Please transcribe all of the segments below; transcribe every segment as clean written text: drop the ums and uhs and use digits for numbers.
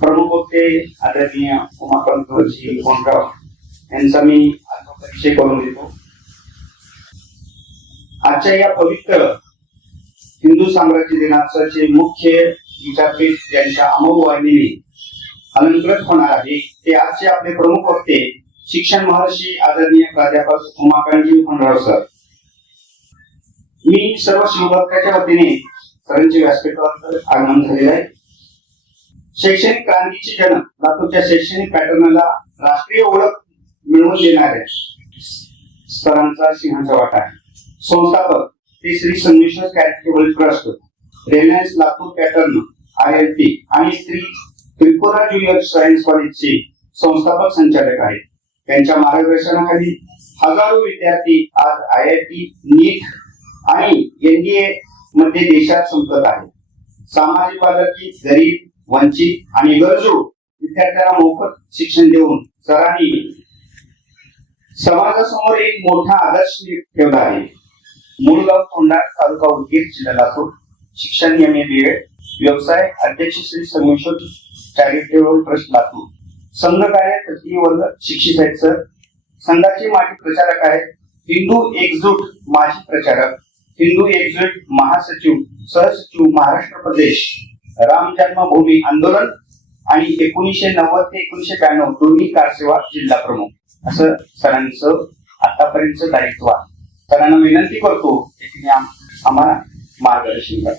प्रमुख होते आदरणीय उमाकांतजी कोंडराव यांचा मी परिचय करून देतो. आजच्या या पवित्र हिंदू साम्राज्य दिनाचे मुख्य विचारपीठ ज्यांच्या अमोघ वाहिनीने अलंकृत होणार आहे ते आजचे आपले प्रमुख वक्ते शिक्षण महर्षी आदरणीय प्राध्यापक उमाकांतजी कोंडराव सर. मी सर्व शिवभक्ताच्या वतीने सरांचे व्यासपीठावर आगमन झालेले आहे. शैक्षणिक क्रांतीचे जनक लातूरच्या शैक्षणिक पॅटर्नला राष्ट्रीय ओळख मिळवून देणाऱ्या सरांचा सिंहाचा वाटा आहे. संस्थापक ते Shri Sangameshwar charitable trust, Reliance Latur pattern ILP आणि श्री त्रिपुरा ज्युनियर सायन्स कॉलेजचे संस्थापक संचालक आहेत. त्यांच्या मार्गदर्शनाखाली हजारो विद्यार्थी आज IIT, नीट आणि NDA मध्ये देशात संपत आहेत. सामाजिक बाजारकी, गरीब, वंचित आणि गरजू विद्यार्थ्यांना मोफत शिक्षण देऊन सरांनी समाजासमोर एक मोठा आदर्श ठेवला आहे. मूळगाव तोंडाळ, तालुका उदगीर, जिल्हा लातूर. शिक्षण MA BEd, व्यवसाय अध्यक्ष श्री संगमेश्वर चॅरिटेबल ट्रस्ट लातूर. संघ कार्य तृतीय वर्ग शिक्षित आहेत सर. संघाचे माजी प्रचारक आहेत हिंदू एकजूट माजी प्रचारक, हिंदू एकजूट महासचिव, सहसचिव महाराष्ट्र प्रदेश, राम जन्मभूमी आंदोलन आणि 1990 ते 1992 दोन्ही कारसेवा जिल्हा प्रमुख असं सरांचं आतापर्यंत दायित्व आहे. सरांना विनंती करतो की आम्हाला मार्गदर्शन करा.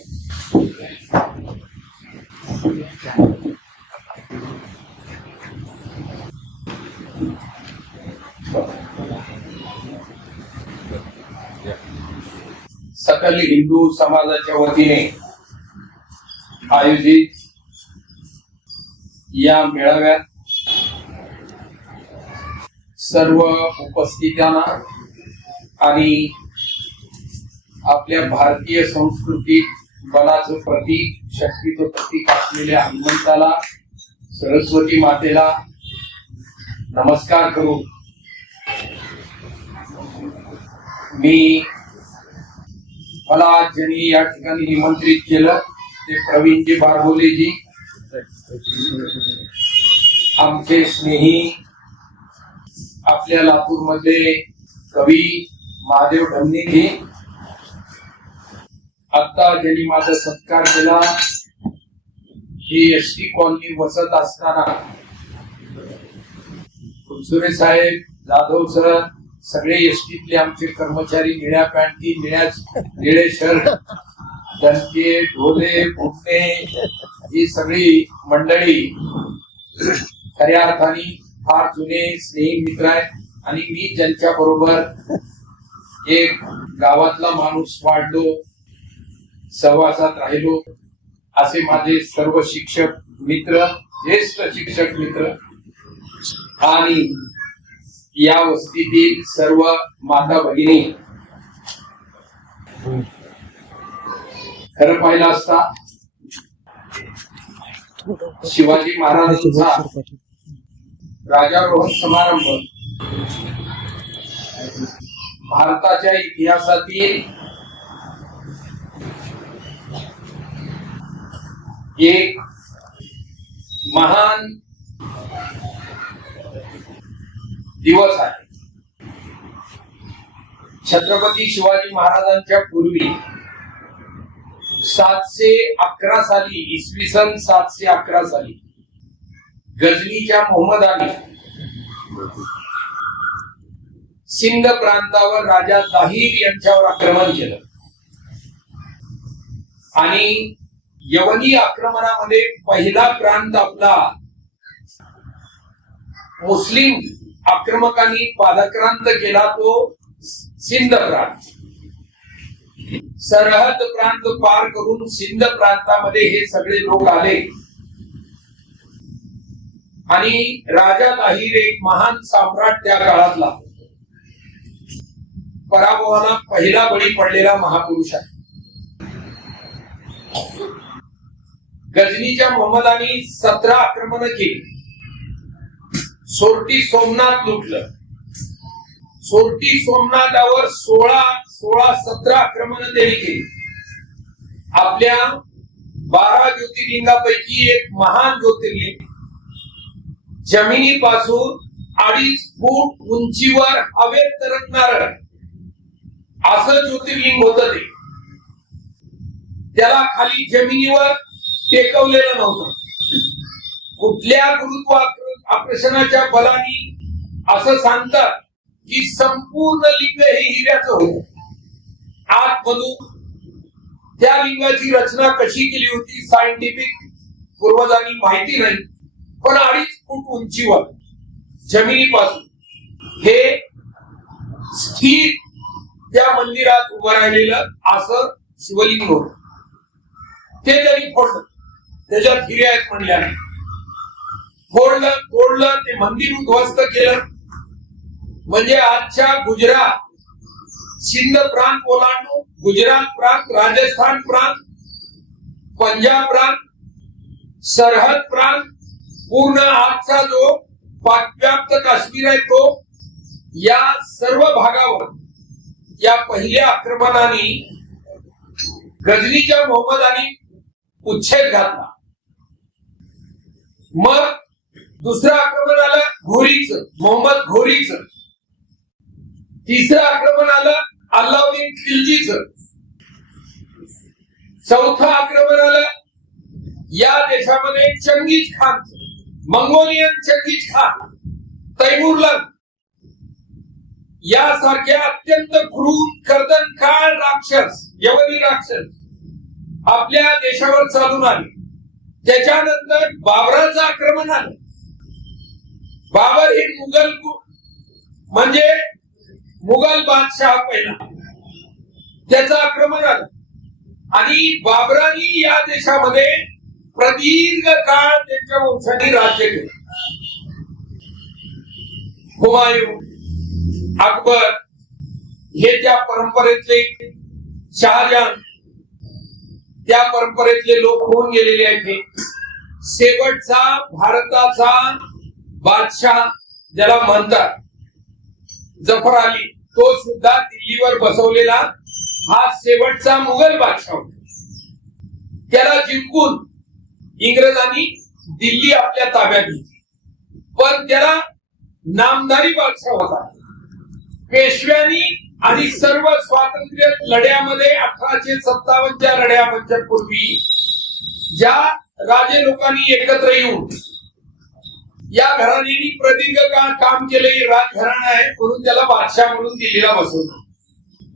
सकल हिंदू समाजाच्या वतीने आयोजित या मेळाव्यात सर्व उपस्थितांना आणि आपल्या भारतीय संस्कृतीत बलाचं प्रतीक, शक्तीचं प्रतीक असलेल्या हनुमंताला, सरस्वती मातेला नमस्कार करू. मला आज ज्यांनी या ठिकाणी निमंत्रित केलं ते प्रवीणजी बारबोलेजी, आमचे स्नेही आपल्या लातूर मधले कवी महादेव ढमणेजी. आता ज्यांनी माझा सत्कार केला ही ST कॉलनी वसत असताना कुलसुरे साहेब, जाधव सर, सगळे STतले आमचे कर्मचारी, निळ्या पॅन्टी, निळे शर्ट, दणके, ढोले, फुटणे ही सगळी मंडळी खऱ्या अर्थाने फार जुने स्नेही मित्र आहेत. आणि मी ज्यांच्या बरोबर एक गावातला माणूस वाढलो, सहवासात राहिलो असे माझे सर्व शिक्षक मित्र, ज्येष्ठ शिक्षक मित्र आणि या वस्तीतील सर्व माता भगिनी. खरं पाहिलं असता शिवाजी महाराजांचा राजारोहण समारंभ भारताच्या इतिहासातील एक महान दिवस आहे. छत्रपती शिवाजी महाराजांच्या पूर्वी 711 साली, इसवी सन 711 साली गजनीच्या मोहम्मदाने सिंध प्रांतावर राजा दाहिर यांच्यावर आक्रमण केलं आणि यवनी आक्रमणामध्ये पहिला प्रांत आपला मुस्लिम आक्रमकांनी पादाक्रांत केला तो सिंध प्रांत. सरहद प्रांत पार करून सिंध प्रांतामध्ये हे सगळे लोक आले आणि राजा दाहिर एक महान सम्राट त्या काळातला, पराभवाला पहिला बळी पडलेला महापुरुष आहे. गजनीच्या मोहम्मदानी 17 आक्रमण केली. सोरटी सोमनाथ लुटलं. सोरटी सोमनाथावर 17 आक्रमण त्यांनी केली. आपल्या 12 ज्योतिर्लिंगापैकी एक महान ज्योतिर्लिंग जमिनीपासून 2.5 फूट उंचीवर हवेत तरंगणार असं ज्योतिर्लिंग होतं ते. त्याला खाली जमिनीवर टेकवलेलं नव्हतं. कुठल्या गुरुत्वाकर्षणाच्या बलाने असं सांगतात की संपूर्ण लिंग हे हिऱ्याचं होतं. आतमधून त्या लिंगाची रचना कशी केली होती सायंटिफिक पूर्वजांनी माहिती नाही, पण 2.5 फूट उंचीवर जमिनीपासून हे स्थिर त्या मंदिरात उभं राहिलेलं असं शिवलिंग होत. ते त्यांनी फोडलं, त्याच्यात हिरे आहेत म्हणल्याने फोडलं, तोडलं, ते मंदिर उद्ध्वस्त केलं. म्हणजे आजच्या गुजरात, सिंध प्रांत ओलांडून गुजरात प्रांत, राजस्थान प्रांत, पंजाब प्रांत, सरहद प्रांत, पूर्ण आजचा जो पाकव्याप्त काश्मीर आहे तो, या सर्व भागावर या पहिल्या आक्रमणाने गजनीच्या मोहम्मदानी उच्छेद घातला. मग दुसरं आक्रमण आलं घोरीचं, मोहम्मद घोरीचं. तिसरं आक्रमण आलं अल्लाउद्दीन खिलजीचं. चौथं आक्रमण आलं या देशामध्ये चंगीज खानचं, मंगोलियन चंगीज खान, तैमूरलंग यासारख्या अत्यंत क्रूर कर्दनकाळ राक्षस, यवनी राक्षस आपल्या देशावर चालून आले. त्याच्यानंतर बाबराचं आक्रमण आलं. बाबर हे म्हणजे मुघल बादशाह पहिला, त्याचं आक्रमण आलं आणि बाबरानी या देशामध्ये प्रदीर्घ काळ त्यांच्या वंशाने राज्य केलं. हुमायून, अकबर हे त्या परंपरेतले, शहाजहान त्या परंपरेतले लोक होऊन गेलेले आहेत. शेवटचा भारताचा बादशाह ज्याला म्हणतात जफर अली, तो सुद्धा दिल्लीवर बसवलेला हा शेवटचा मुघल बादशाह होता. त्याला जिंकून इंग्रजांनी दिल्ली आपल्या ताब्यात घेतली, पण त्याला नामधारी बादशाह होता. पेशव्यांनी आणि सर्व स्वातंत्र्य लढ्यामध्ये 1857च्या लढ्याच्या पूर्वी ज्या राजे लोकांनी एकत्र येऊन या घराण्यानी प्रदीर्घ काळ काम केले, राजघराणा आहे म्हणून त्याला बादशाह म्हणून दिल्लीला बसवलं.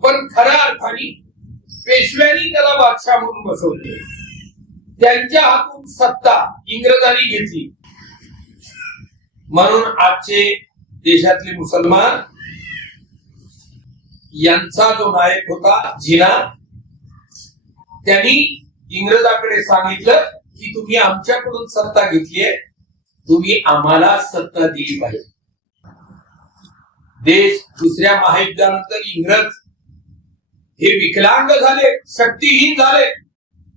पण खऱ्या अर्थाने पेशव्यांनी त्याला बादशाह म्हणून बसवले. त्यांच्या हातून सत्ता इंग्रजांनी घेतली. म्हणून आजचे देशातले मुसलमान यांचा जो नायक होता जिना, त्यांनी इंग्रजाकडे सांगितलं की तुम्ही आमच्याकडून सत्ता घेतलीये, तुम्ही आम्हाला सत्ता दिली पाहिजे. देश दुसऱ्या महायुद्धानंतर इंग्रज हे विकलांग झाले, शक्तीहीन झाले.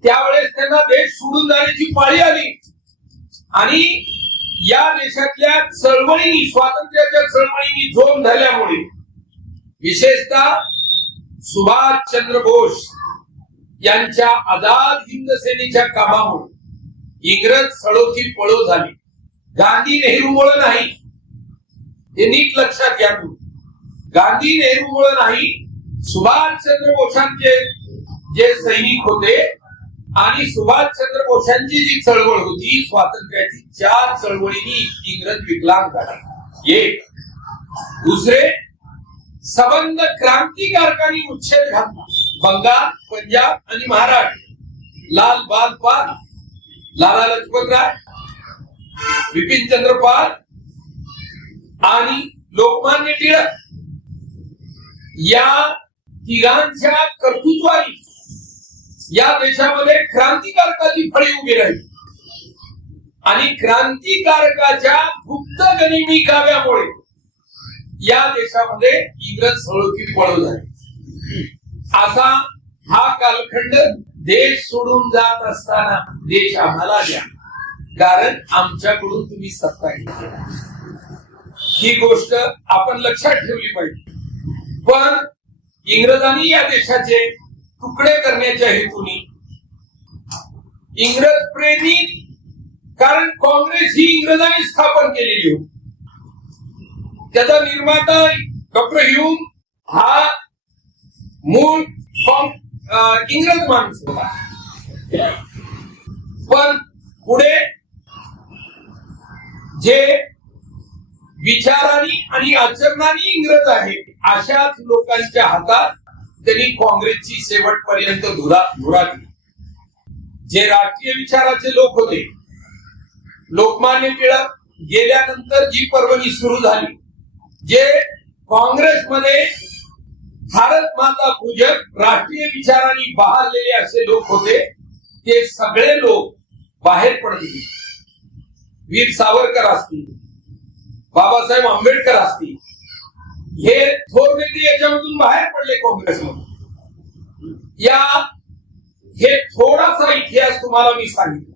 त्यावेळेस त्यांना देश सोडून जाण्याची पाळी आली आणि या देशातल्या चळवळींनी, स्वातंत्र्याच्या चळवळींनी जोम धरल्यामुळे, विशेषतः सुभाषचंद्र बोस यांच्या आझाद हिंद सेनेच्या कामामुळे इंग्रज सळोची पळो झाली. गांधी नेहरूमुळे नाही, हे नीट लक्षात घ्या. गांधी नेहरूमुळे नाही, सुभाषचंद्र बोसांचे जे सैनिक होते आणि सुभाषचंद्र बोसांची जी चळवळ होती स्वातंत्र्याची, 4 चळवळींनी इंग्रज विकलांग झाले. एक. दुसरे, सबंध क्रांतिकारकांनी उच्छेद घातला. बंगाल, पंजाब आणि महाराष्ट्र. लाल बाल पाल, लाला लजपत राय, बिपिन चंद्र पाल आणि लोकमान्य टिळक या तिघांच्या कर्तृत्वाने या देशामध्ये क्रांतिकारकाची फळी उभी राहिली आणि क्रांतिकारकाच्या गुप्त गनिमी काव्यामुळे या देशामध्ये इंग्रज सळोखी पळो झाले. असा हा कालखंड. देश सोडून जात असताना देश आम्हाला द्या, कारण आमच्याकडून तुम्ही सत्ता घेतली. ही गोष्ट आपण लक्षात ठेवली पाहिजे. पण इंग्रजांनी या देशाचे तुकडे करण्याच्या हेतूने इंग्रज प्रेमी कारण काँग्रेस ही इंग्रजांनी स्थापन केलेली होती. त्याचा निर्माता डॉक्टर ह्यूम हा मूळ इंग्रज माणूस होता. पण पुढे जे विचारांनी आणि आचरणाने इंग्रज आहेत अशाच लोकांच्या हातात त्यांनी काँग्रेसची शेवटपर्यंत धुरा दिली. जे राष्ट्रीय विचाराचे लोक होते, लोकमान्य टिळक गेल्यानंतर जी पर्वणी सुरू झाली, जे काँग्रेसमध्ये भारत माता पूजक राष्ट्रीय विचारांनी बहारलेले असे लोक होते, ते सगळे लोक बाहेर पडले. वीर सावरकर असतील, बाबासाहेब आंबेडकर असतील, हे थोर नेते याच्यामधून बाहेर पडले काँग्रेसमधून. हे थोडासा इतिहास तुम्हाला मी सांगितलं.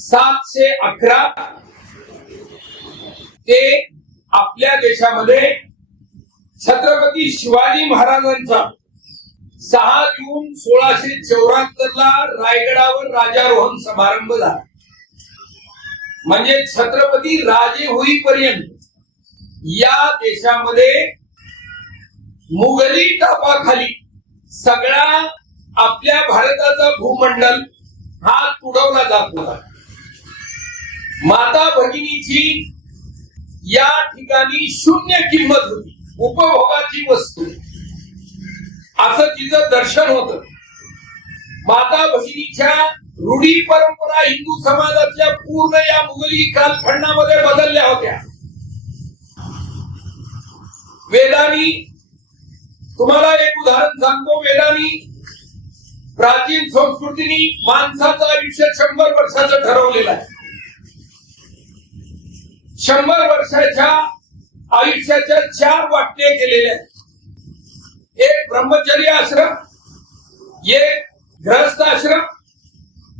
711 ते आपल्या देशामध्ये छत्रपती शिवाजी महाराजांचा 6 जून 1674 ला रायगडावर राजारोहण समारंभ झाला. म्हणजे छत्रपती राजे होईपर्यंत या देशामध्ये मुघली तापाखाली सगळा आपल्या भारताचा भूमंडल हा तुडवला जात होता. माता भगिनीची या ठिकाणी शून्य किंमत होती, उपभोगाची वस्तू असं तिचं दर्शन होतं. माता भगिनीच्या रूढी परंपरा हिंदू समाजाच्या पूर्ण या मुघली कालखंडामध्ये बदलल्या होत्या. वेदांनी, तुम्हाला एक उदाहरण सांगतो, वेदांनी प्राचीन संस्कृतीने माणसाचं आयुष्य 100 वर्षाचं ठरवलेलं आहे. 100 वर्षाच्या आयुष्याच्या 4 वाटणे केलेल्या आहेत. एक ब्रह्मचर्य आश्रम, एक गृहस्थ आश्रम,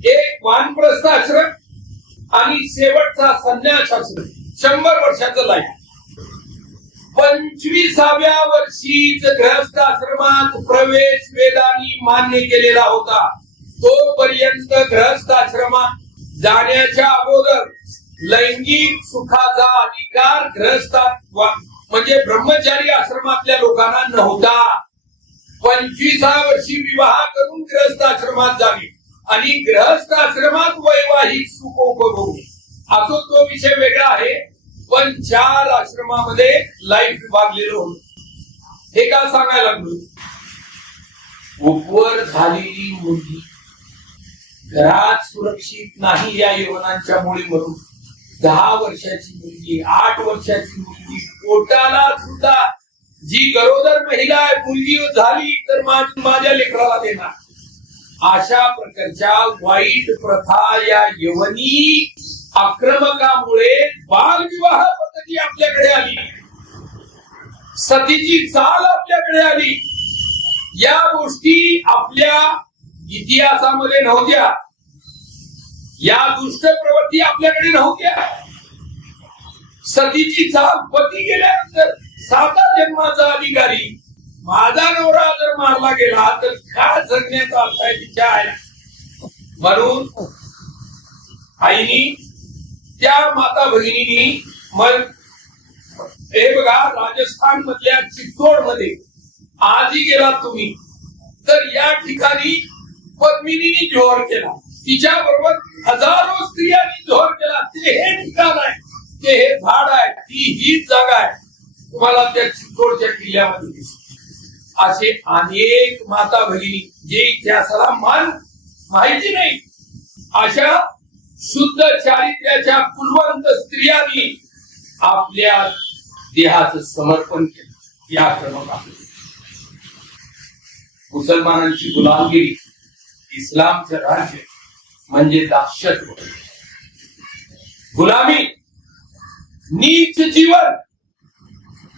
एक वानप्रस्थ आश्रम आणि शेवटचा संन्यास आश्रम. 100 वर्षाचं लाईफ. 25व्या वर्षीच गृहस्थ आश्रमात प्रवेश वेदांनी मान्य केलेला होता. तोपर्यंत गृहस्थ आश्रमात जाण्याच्या अगोदर लैंगिक सुखाचा अधिकार गृहस्थात म्हणजे ब्रह्मचारी आश्रमातल्या लोकांना नव्हता. 25व्या वर्षी विवाह करून गृहस्थ आश्रमात जावे आणि गृहस्थ आश्रमात वैवाहिक सुख उपभोग असो, तो विषय वेगळा आहे. पण 4 आश्रमामध्ये लाईफ विभागलेलं होतं. हे का सांगायला लागलो? उपवर झालेली मुलगी घरात सुरक्षित नाही या यवनांच्या मुलीमधून 10 वर्षाची मुलगी, 8 वर्षाची मुलगी, पोटाला सुद्धा जी गरोदर महिला आहे, मुलगी झाली तर माझ्या लेकराला देणार, अशा प्रकारच्या वाईट प्रथा या यवनी आक्रमकामुळे बालविवाह पद्धती आपल्याकडे आली, सतीची चाल आपल्याकडे आली. या गोष्टी आपल्या इतिहासामध्ये नव्हत्या. या दुष्ट प्रवृत्ती आपल्याकडे नव्हत्या. सतीची चाल, पती गेल्यानंतर 7 जन्माचा अधिकारी, माझा नवरा जर मारला गेला तर काय जगण्याचा अर्थ आहे तिच्या आईला. म्हणून आईनी, त्या माता भगिनीनी, मग हे बघा राजस्थान मधल्या चित्तोड मध्ये आजही गेलात तुम्ही तर या ठिकाणी पद्मिनीने जोहर केला, तिच्या बरोबर हजारो स्त्रियांनी जोहर केला. ते हे ठिकाण आहे, ते हे झाड आहे, ती हीच जागा आहे. तुम्हाला त्या चित्तोडच्या किल्ल्यामध्ये दिसते. असे अनेक माता भगिनी जे इतिहासाला माहिती नाही, अशा शुद्ध चारित्र्याच्या कुलवंत स्त्रियांनी आपल्या देहाचं समर्पण केलं. या क्रमाने मुसलमानांची गुलामगिरी, इस्लामचं राज्य म्हणजे दास्यत्व, गुलामी, नीच जीवन.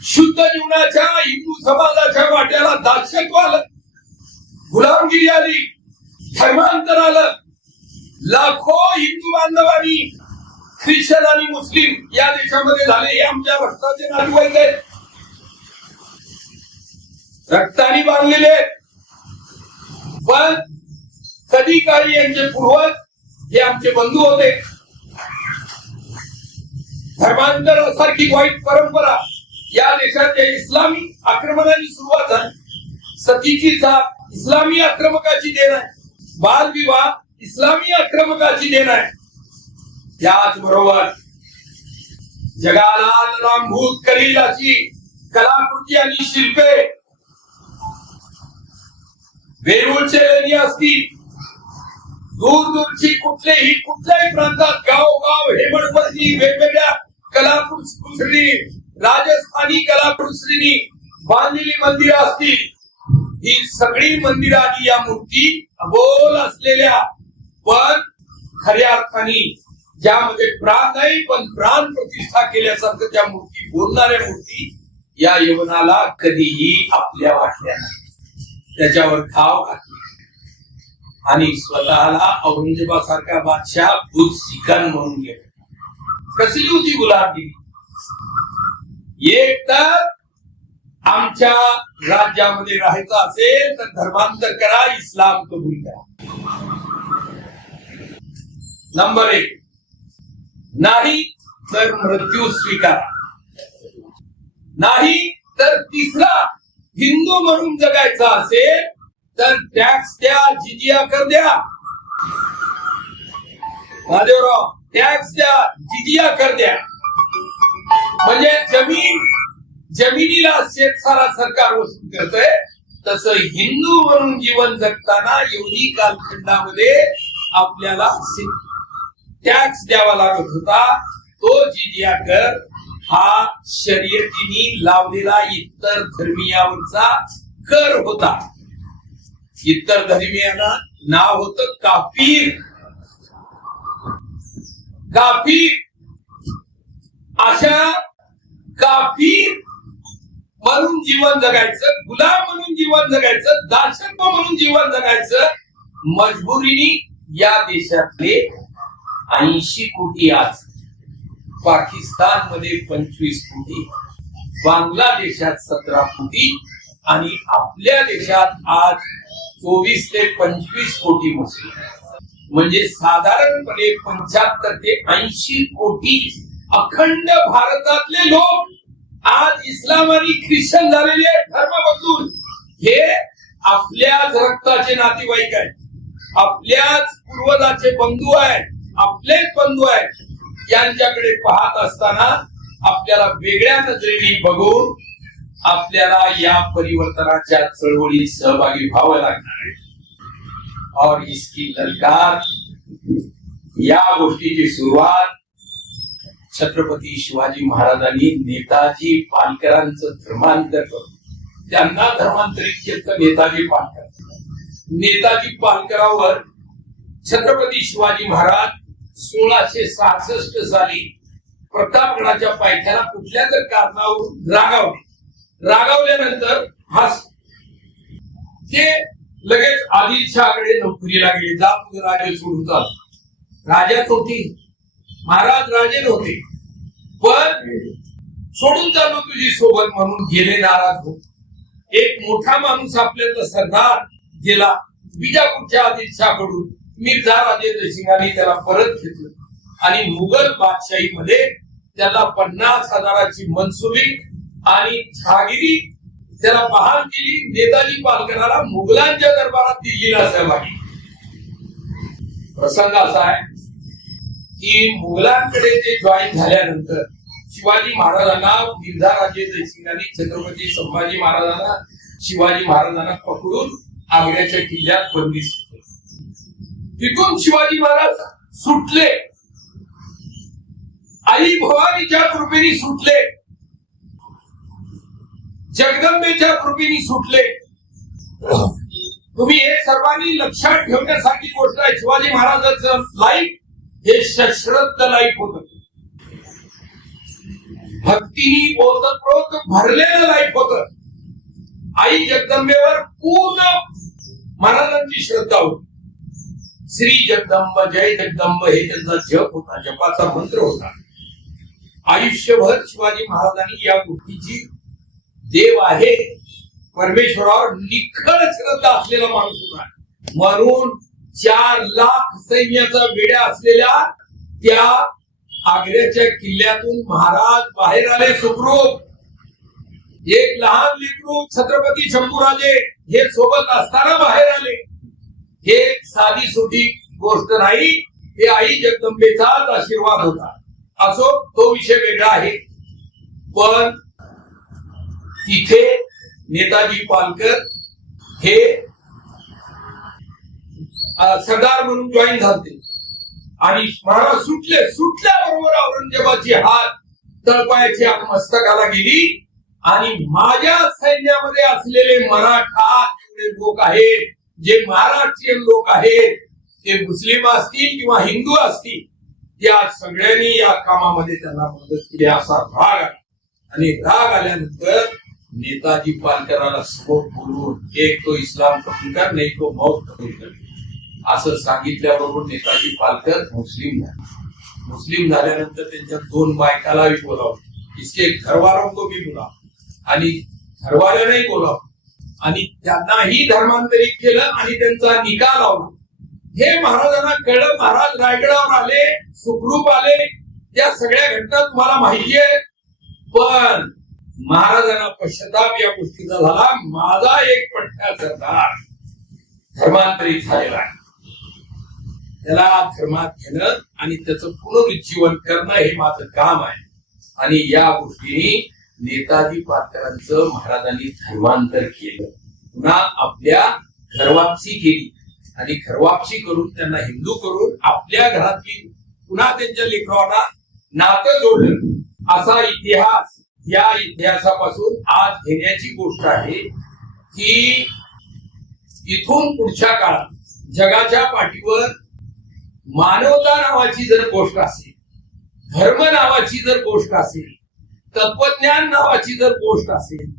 शुद्ध जीवनाच्या हिंदू समाजाच्या वाट्याला दास्यत्व आलं, गुलामगिरी आली, धर्मांतर आलं. लाखो हिंदू बांधवांनी ख्रिश्चन आणि मुस्लिम या देशामध्ये झाले. हे आमच्या रक्ताचे नातेवाईक आहेत, रक्ताने बांधलेले आहेत. पण कधी काळी यांचे पूर्वज हे आमचे बंधू होते. धर्मांतरासारखी वाईट परंपरा या देशाच्या इस्लामी आक्रमणाने सुरुवात झाली. सतीची जात इस्लामी आक्रमकाची देण आहे. बालविवाह इस्लामी आक्रमकाची देण आहे. याचबरोबर जगाला लांभूत करील अशी कलाकृती आणि शिल्पे, वेरूळचे लेणी असतील, दूरची कुठल्याही प्रांतात गावोगाव हेमडपंथी वेगवेगळ्या कलाकुसरीनी, राजस्थानी कलाकुसरीनी बांधलेली मंदिरं असतील, ही सगळी मंदिरं आणि या मूर्ती अबोल असलेल्या पण खऱ्या अर्थाने ज्यामध्ये प्राण नाही पण प्राण प्रतिष्ठा केल्यासारखं ज्या मूर्ती, बोलणाऱ्या मूर्ती या यवनाला कधीही आपल्या वाटल्या नाही. त्याच्यावर घाव घातले आणि स्वतःला औरंगजेबासारखा बादशाह भूत सिकन म्हणून गेला. कसली होती गुलाबगिरी? एक तर आमच्या राज्यामध्ये राहायचं असेल तर धर्मांतर करा, इस्लाम कबूल करा. नंबर 1. नाही तर मृत्यू स्वीकारा. नाही तर तिसरा, हिंदू म्हणून जगायचं असेल तर टॅक्स द्या, जिजिया कर द्या. महादेवराव, टॅक्स द्या, जिजिया कर द्या. म्हणजे जमिनीला शेतसारा सरकार वसूल करतंय. तसं हिंदू म्हणून जीवन जगताना एवढी कालखंडामध्ये आपल्याला टॅक्स द्यावा लागत होता. तो जिजिया कर हा शर्यतीने लावलेला इतर धर्मीयावरचा कर होता. इतर धर्मीयांना नाव होतं काफीर. अशा काफीर म्हणून जीवन जगायचं, गुलाम म्हणून जीवन जगायचं, दासत्व म्हणून जीवन जगायचं. मजबुरीने या देशातले 80 कोटी, आज पाकिस्तान मध्ये 25 कोटी, बांगलादेशात 17 कोटी आणि आपल्या देशात आज 24 ते 25 कोटी मुस्लिम. म्हणजे साधारणपणे 75 ते 80 कोटी अखंड भारतातले लोक आज इस्लाम आणि ख्रिश्चन झालेले, धर्म बदलून. हे आपल्याच रक्ताचे नातेवाईक आहेत, आपल्याच पूर्वजाचे बंधू आहेत, आपलेच बंधू आहेत. यांच्याकडे पाहत असताना आपल्याला वेगळ्या नजरेने बघून आपल्याला या परिवर्तनाच्या चळवळीत सहभागी व्हावं लागणार आहे. और इसकी ललकार, या गोष्टीची सुरुवात छत्रपती शिवाजी महाराजांनी नेताजी पालकरांचं धर्मांतर करून त्यांना धर्मांतरित केलं. नेताजी पालकरावर छत्रपती शिवाजी महाराज 1666 साली प्रतापगडाच्या पायथ्याला कुठल्या तर कारणावरून रागावल्यानंतर ते लगेच आदिलशहाकडे नोकरीला गेले. जा तुझं राजे सोडून चाल. राजाच होती, महाराज राजे नव्हते, पण सोडून चालू तुझी सोबत म्हणून गेले. नाराज होत. एक मोठा माणूस आपल्याला सरदार गेला विजापूरच्या आदिलशहाकडून. मिर्झा राजे जयसिंगाने त्याला परत घेतलं आणि मुघल बादशाहीमध्ये त्याला 50,000ची मनसुबी आणि जहागिरी त्याला बहाल केली. नेताजी पालकराला मुघलांच्या दरबारात दिल्लीला सहभागी. प्रसंग असा आहे की मुघलांकडे ते जॉईन झाल्यानंतर शिवाजी महाराजांना मिर्झा राजे जयसिंगांनी छत्रपती संभाजी महाराजांना शिवाजी महाराजांना पकडून आग्र्याच्या किल्ल्यात बंदिस्त केले. तिथून शिवाजी महाराज सुटले, आई भवानीच्या कृपेने सुटले, जगदंबेच्या कृपेने सुटले. तुम्ही हे सर्वांनी लक्षात ठेवण्यासारखी गोष्ट आहे. शिवाजी महाराजांचं लाईफ हे सश्रद्ध लाईफ होत, भक्तीने ओतप्रोत भरलेलं लाईफ होत. आई जगदंबेवर पूर्ण महाराजांची श्रद्धा होती. श्री जगदंब जय जगदंब हे त्यांचा जप होता, जपाचा मंत्र होता. आयुष्यभर शिवाजी महाराजांनी या गोष्टीची देव आहे परमेश्वरावर निखळ श्रद्धा असलेला माणूस होता. म्हणून 4 लाख सैन्याचा वेड्या असलेल्या त्या आग्र्याच्या किल्ल्यातून महाराज बाहेर आले सुखरूप. एक लहान लेकरू छत्रपती शंभूराजे हे सोबत असताना बाहेर आले. हे साधी सोपी गोष्ट नाही, हे आई जगदंबेचाच आशीर्वाद होता. असो, तो विषय वेगळा आहे. पण तिथे नेताजी पालकर हे सरदार म्हणून जॉईन झाले आणि महाराज सुटल्याबरोबर औरंगजेबाची हात तळपायाची मस्तकाला गेली आणि माझ्या सैन्यामध्ये असलेले मराठा जेवढे लोक आहेत, जे महाराष्ट्रीयन लोक आहेत, ते मुस्लिम असतील किंवा हिंदू असतील, या सगळ्यांनी या कामामध्ये त्यांना मदत केली. असा राग आला आणि राग आल्यानंतर नेताजी पालकराला समोर बोलून एक तो इस्लाम कबूल कर, नाही तो मौत कबूल कर असं सांगितल्याबरोबर नेताजी पालकर मुस्लिम झाले. मुस्लिम झाल्यानंतर त्यांच्या 2 बायकालाही बोलावलं, इसके घरवालों को भी बोला आणि घरवाल्यांनाही बोलावलं आणि त्यांनाही धर्मांतरित केलं आणि त्यांचा निकाल लावला. हे महाराजांना कळलं. महाराज रायगडावर आले, सुखरूप आले. त्या सगळ्या घटना तुम्हाला माहिती आहे. पण महाराजांना पश्चाताप या गोष्टीचा झाला, माझा एक पठ्ठा सरदार धर्मांतरित झालेला आहे. त्याला धर्मात घेणं आणि त्याचं पुनरुज्जीवन करणं हे माझं काम आहे. आणि या गोष्टीने नेताजी पालकरांचं महाराजांनी धर्मांतर केलं. पुन्हा आपल्या घरवापसी केली आणि घरवापसी करून त्यांना हिंदू करून आपल्या घरातली पुन्हा त्यांच्या लेकरांना नातं जोडलं. असा इतिहास, या इतिहासापासून आज घेण्याची गोष्ट आहे की इथून पुढच्या काळात जगाच्या पाठीवर मानवता नावाची जर गोष्ट असेल, धर्म नावाची जर गोष्ट असेल, तत्वज्ञान नावाची जर गोष्ट असेल,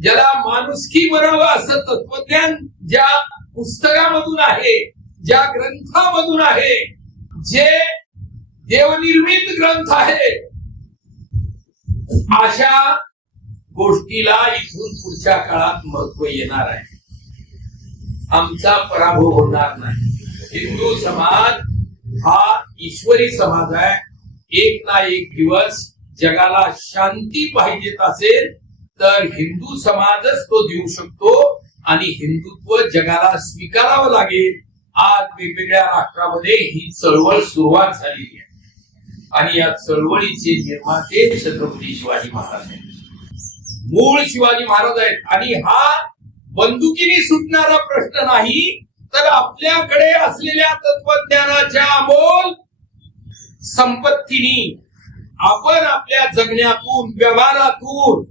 ज्याला माणुसकी म्हणावं असं तत्वज्ञान ज्या पुस्तकामधून आहे, ज्या ग्रंथामधून आहे, जे देवनिर्मित ग्रंथ आहे, अशा गोष्टीला इथून पुढच्या काळात महत्व येणार आहे. आमचा पराभव होणार नाही. हिंदू समाज हा ईश्वरी समाज आहे. एक ना एक दिवस जगाला शांती पाहिजेत असेल तर हिंदू समाजच तो देऊ शकतो आणि हिंदुत्व जगाला स्वीकारावं लागेल. आज वेगवेगळ्या राष्ट्रामध्ये ही चळवळ सुरुवात झालेली आहे आणि या चळवळीचे निर्माते छत्रपती शिवाजी महाराज आहेत. मूळ शिवाजी महाराज आहेत. आणि हा बंदुकीने सुटणारा प्रश्न नाही, तर आपल्याकडे असलेल्या तत्वज्ञानाच्या अमोल संपत्तीनी आपण आपल्या जगण्यातून, व्यवहारातून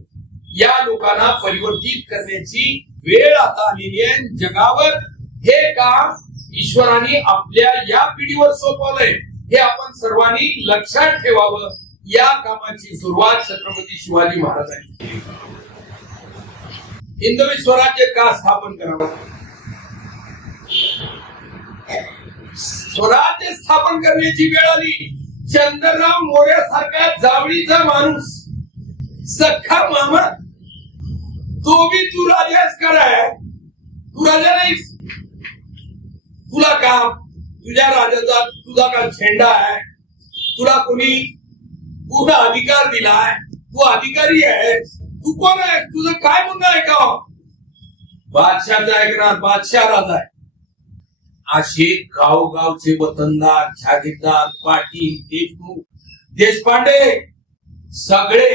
या लोकांना परिवर्तित करण्याची वेळ आता आलेली आहे. जगावर हे काम ईश्वराने आपल्या या पिढीवर सोपवलंय. हे आपण सर्वांनी लक्षात ठेवावं. या कामाची सुरुवात छत्रपती शिवाजी महाराजांनी केली. हिंदवी स्वराज्य का स्थापन करावं? स्वराज्य स्थापन करण्याची वेळ आली. चंद्रराव मोऱ्यासारखा जावळीचा माणूस, सख्खा मामा, तो बी तू राजाच कराय. तू राजा नाहीस. तुला काम, तुझ्या राजाचा तुझा का झेंडा आहे? तुला कोणी पूर्ण अधिकार दिलाय? तू अधिकारी आहेस. तू कोण आहे? तुझं काय म्हणणं आहे का? बादशाहचा ऐकणार, बादशाह राजा आहे. असे गावगावचे वतनदार, जागीरदार, पाटील, देशमुख, देशपांडे सगळे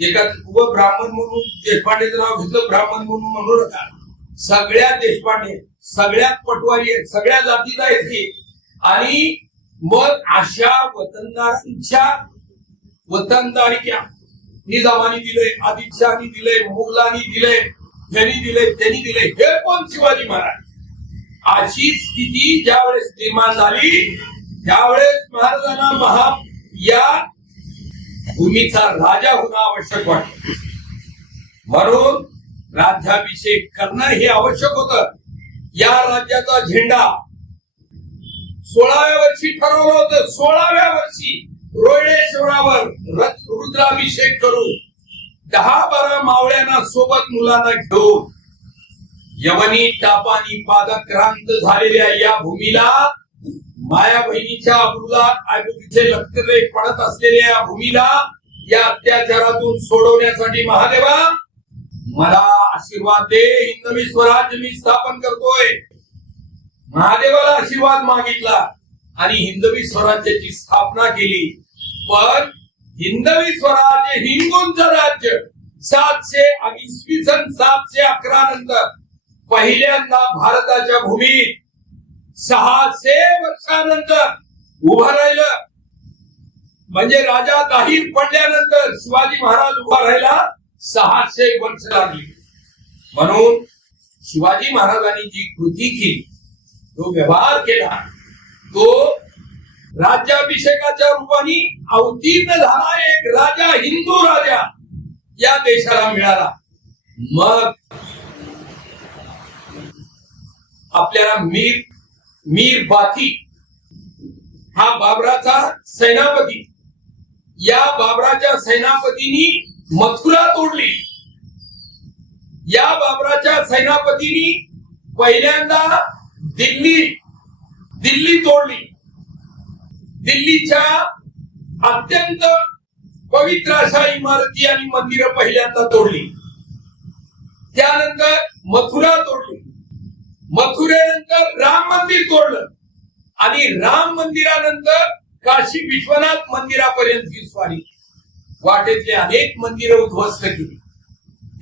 एका ब्राह्मण म्हणून देशपांडेचं नाव घेतलं, ब्राह्मण म्हणून म्हणू नका. सगळ्या देशपांडे, सगळ्यात पटवारी आहेत, सगळ्या जातीचा येते. आणि मग अशा वतनदारांच्या वतनदारिक्या निजामानी दिले, आदिलशहानी दिले, मुघलांनी दिले, यांनी दिले, त्यांनी दिले. हे कोण? शिवाजी महाराज. अशी स्थिती ज्यावेळेस निर्माण झाली त्यावेळेस महाराजांना या भूमीचा राजा होणं आवश्यक वाटलं. म्हणून राज्याभिषेक करणं हे आवश्यक होतं. या राज्याचा झेंडा 16व्या वर्षी ठरवलं होतं. 16व्या वर्षी रोहिणेश्वरावर रुद्राभिषेक करून 10-12 मावळ्यांना सोबत मुलांना घेऊन यवनी तापानी पादक्रांत झालेल्या या भूमीला, माया बहिणीच्या अब्रूला आयबुतीचे लक्तरे पडत असलेल्या या भूमीला, या अत्याचारातून सोडवण्यासाठी महादेवा मला आशीर्वाद दे. हिंदवी स्वराज्य मी स्थापन करतोय. महादेवाला आशीर्वाद मागितला आणि हिंदवी स्वराज्याची स्थापना केली. पण हिंदवी स्वराज्य हिंदूंचं राज्य 711 नंतर पहिल्यांदा भारताच्या भूमीत 600 वर्षानंतर उभं राहिलं. म्हणजे राजा दाहीर पडल्यानंतर शिवाजी महाराज उभा राहिला 600 वर्ष लागली. म्हणून शिवाजी महाराजांनी जी कृती केली, तो व्यवहार केला, तो राज्याभिषेकाच्या रूपाने अवतीर्ण झाला. एक राजा, हिंदू राजा या देशाला मिळाला. मग आपल्याला मीर बाकी हा बाबराचा सेनापती, या बाबराच्या सेनापतींनी मथुरा तोडली. या बाबराच्या सेनापतींनी पहिल्यांदा दिल्ली तोडली. दिल्लीच्या अत्यंत पवित्र अशा इमारती आणि मंदिरं पहिल्यांदा तोडली. त्यानंतर मथुरा तोडली. मथुरेनंतर राम मंदिर तोडलं आणि राम मंदिरानंतर काशी विश्वनाथ मंदिरापर्यंत ही स्वारी. वाटेतले अनेक मंदिरं उद्ध्वस्त केली.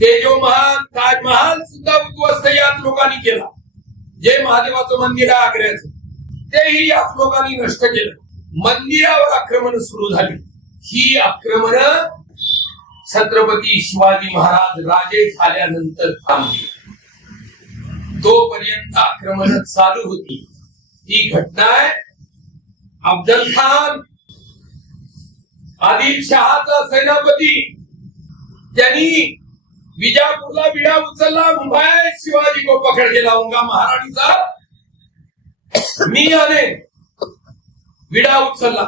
तेजोमहल, ताजमहल सुद्धा उद्ध्वस्त याच लोकांनी केला. जे महादेवाचं मंदिर आहे आग्र्याचं, तेही याच लोकांनी नष्ट केलं. मंदिरावर आक्रमण सुरू झाली. ही आक्रमण छत्रपती शिवाजी महाराज राजे झाल्यानंतर थांबली. तोपर्यंत आक्रमण चालू होती. ही घटना आहे अफजल खान, आदिलशहाचा सेनापती, त्यांनी विजापूरला विडा उचलला. मुंबई शिवाजी को पकड के लाऊंगा, महाराणीचा मी आले. विडा उचलला.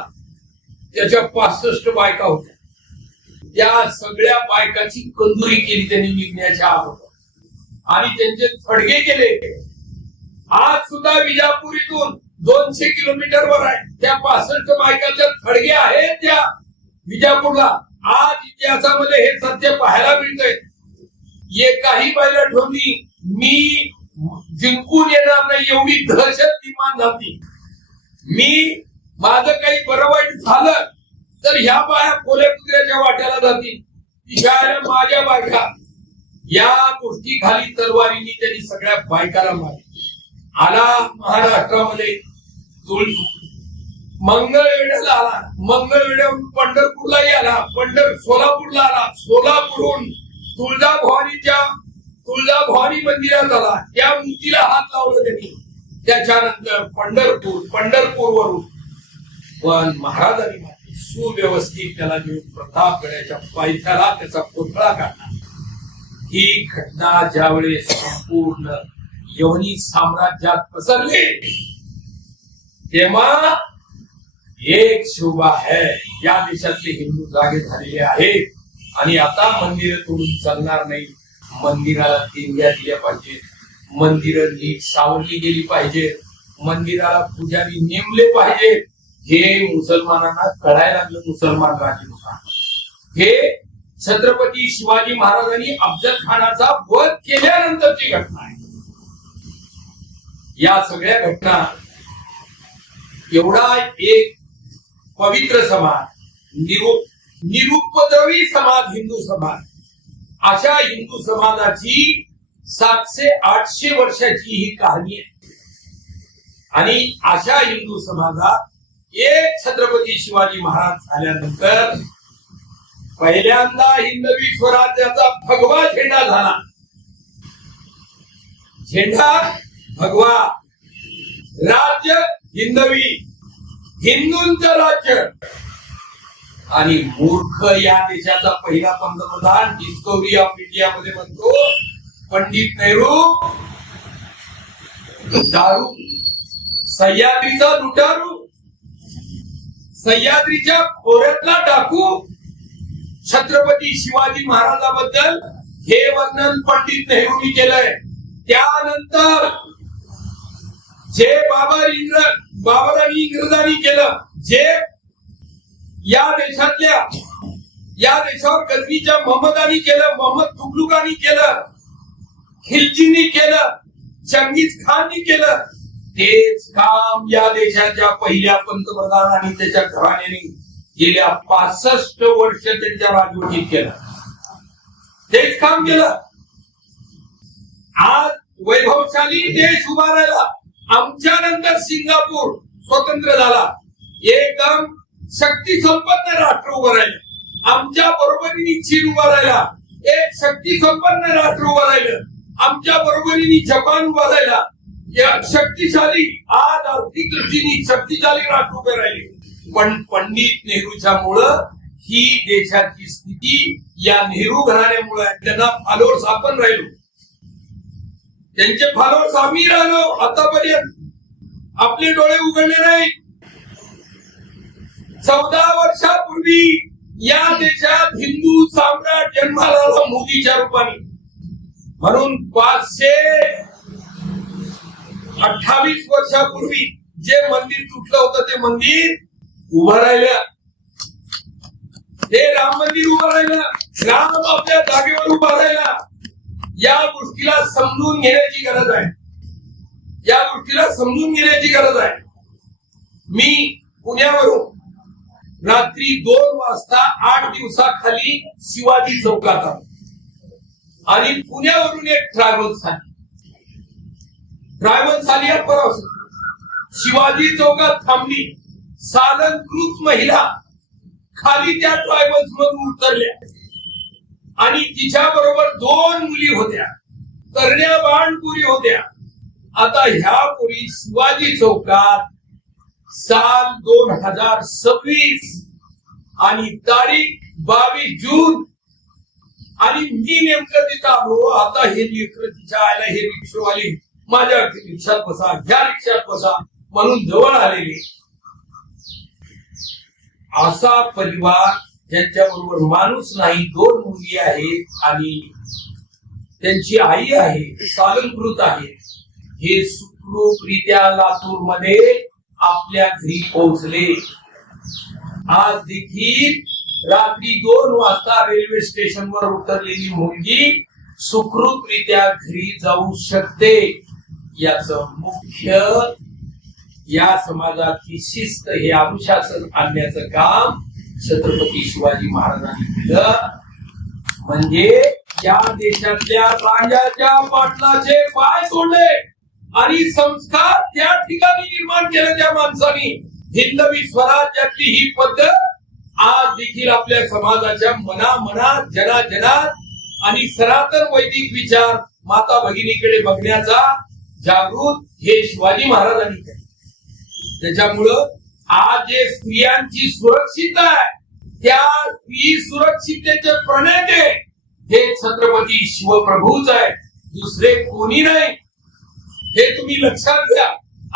त्याच्या 65 बायका होत्या. त्या सगळ्या बायकाची कंदुरी केली त्यांनी निघण्याच्या अगोदर आणि त्यांचे थडगे केले. आज सुद्धा विजापूर इथून 200 किलोमीटरवर आहे. त्या 65 बायकाच्या थडगे आहेत त्या विजापूरला. आज इतिहासामध्ये हे सत्य पाहायला मिळतंय. काही बायला ठेवली, मी जिंकून येणार नाही एवढी दहशत निर्माण झाली. माझं काही बरं वाईट झालं तर ह्या बाया कोल्या कुत्र्याच्या वाट्याला जातील. माझ्या बायका या गोष्टी खाली तलवारीने त्यांनी सगळ्या बायकाला मारली. आला महाराष्ट्रामध्ये मंगळवेढ्याला आला. मंगळवेढ्याहून पंढरपूरलाही आला. सोलापूरला आला. सोलापूरहून तुळजाभवानी मंदिरात आला. त्या मूर्तीला हात लावलं त्यांनी. त्याच्यानंतर पंढरपूरवरून पण महाराजांनी सुव्यवस्थित त्याला घेऊन प्रतापगडाच्या पायथ्याला त्याचा पुतळा काढला. ही घटना ज्यावेळेस संपूर्ण यवनी साम्राज्यात पसरली तेव्हा एक शोभा आहे, या देशातले हिंदू जागे झालेले आहेत आणि आता मंदिरं तोडून चालणार नाही. मंदिराला देणग्या दिल्या पाहिजेत. मंदिरं नीट सावरली गेली पाहिजेत. मंदिराला पुजारी नेमले पाहिजेत. हे मुसलमानांना कळायला लागलं. मुसलमान राजे लोकांना हे छत्रपती शिवाजी महाराजांनी अफजल खानाचा वध केल्यानंतरची घटना आहे. या सगळ्या घटना एवढा एक पवित्र समाज, निरुपद्रवी समाज, हिंदू समाज, अशा हिंदू समाजाची 700-800 वर्षाची ही कहाणी आहे. आणि अशा हिंदू समाजात एक छत्रपती शिवाजी महाराज झाल्यानंतर पहिल्यांदा हिंदवी स्वराज्याचा भगवा झेंडा झाला. झेंडा भगवा, राज्य हिंदवी, हिंदूंचं राज्य. आणि मूर्ख या देशाचा पहिला पंतप्रधान डिस्कव्हरी ऑफ इंडिया मध्ये म्हणतो पंडित नेहरू दारू, सह्याद्रीचा लुटारू, सह्याद्रीच्या खोऱ्यातला टाकू. छत्रपती शिवाजी महाराजाबद्दल हे वर्णन पंडित नेहरूंनी केलंय. त्यानंतर जे बाबरांनी इंग्रजांनी केलं, जे या देशावर गजनीच्या मोहम्मदानी केलं, मोहम्मद तुगलुकांनी केलं, खिलजीनी केलं, चंगीज खाननी केलं, तेच काम या देशाच्या पहिल्या पंतप्रधान आणि त्याच्या घराण्याने गेल्या 65 वर्ष त्यांच्या राजवटीत केलं. तेच काम केलं. आज वैभवशाली देश उभा राहिला. आमच्या नंतर सिंगापूर स्वतंत्र झाला, एकदम शक्ती संपन्न राष्ट्र उभं राहिलं. आमच्या बरोबरीने चीन उभा राहिला, एक शक्ती संपन्न राष्ट्र उभं राहिलं. आमच्या बरोबरीने जपान उभा राहिला, या शक्तिशाली, आज आर्थिक दृष्टीने शक्तिशाली राष्ट्र उभे राहिले. पण पंडित नेहरूच्या मुळे ही देशाची स्थिती या नेहरू घराण्यामुळे, त्यांना फॉलोअर्स आपण राहिलो, त्यांचे फॉलोअर्स आम्ही राहिलो. आतापर्यंत आपले डोळे उघडले नाही. 14 वर्षापूर्वी या देशात हिंदू सम्राट जन्माला आला मोदीच्या रूपाने. म्हणून 528 वर्षापूर्वी जे मंदिर तुटलं होतं ते मंदिर उभं राहिलं. हे राम मंदिर उभं राहिलं. राम आपल्या जागेवर उभा राहिला. या गोष्टीला समजून घेण्याची गरज आहे. या गोष्टीला समजून घेण्याची गरज आहे. मी पुण्यावरून रात्री 2 वाजता 8 दिवसाखाली शिवाजी चौकात आलो आणि पुण्यावरून एक ट्रॅव्हल्स आली परवा शिवाजी चौकात थांबली. सालंकृत महिला खाली त्या ट्रॅव्हल्स मधून उतरल्या आणि तिच्या बरोबर 2 मुली होत्या, तरण्या बाणपुरी होत्या. आता ह्या पुरी शिवाजी चौकात साल 2026 आणि तारीख 22 जून आणि मी नेमकं तिथं आलो. आता हे लेकर तिच्या आयला हे रिक्षावाले माझ्या रिक्षात बसा, ह्या रिक्षात बसा म्हणून जवळ आलेले. असा परिवार ज्यांच्या बरोबर माणूस नाही, 2 मुली आहेत आणि त्यांची आई आहे, सालंकृत आहे, हे सुखरूपरित्या लातूर मध्ये आपल्या घरी पोहोचले. आज देखील रात्री 2 वाजता रेल्वे स्टेशनवर उतरलेली मुलगी सुखरूपरित्या घरी जाऊ शकते. याच मुख्य या समाजाची शिस्त, हे अनुशासन आणण्याचं काम छत्रपती शिवाजी महाराजांनी केलं. म्हणजे या देशातल्या राजाच्या पाटलाचे पाय सोडले आणि संस्कार त्या ठिकाणी निर्माण केले त्या माणसानी. हिंदवी स्वराज्यातली ही पद्धत आज देखील आपल्या समाजाच्या मनामनात, जनाजनात आणि सनातन वैदिक विचार माता भगिनीकडे बघण्याचा जागृत हे शिवाजी महाराजांनी केले. त्याच्यामुळं आज जे स्त्रियांची सुरक्षितता आहे, त्या स्त्री सुरक्षिततेचे प्रणेते हे छत्रपती शिवप्रभूच आहे, दुसरे कोणी नाही. हे तुम्ही लक्षात घ्या.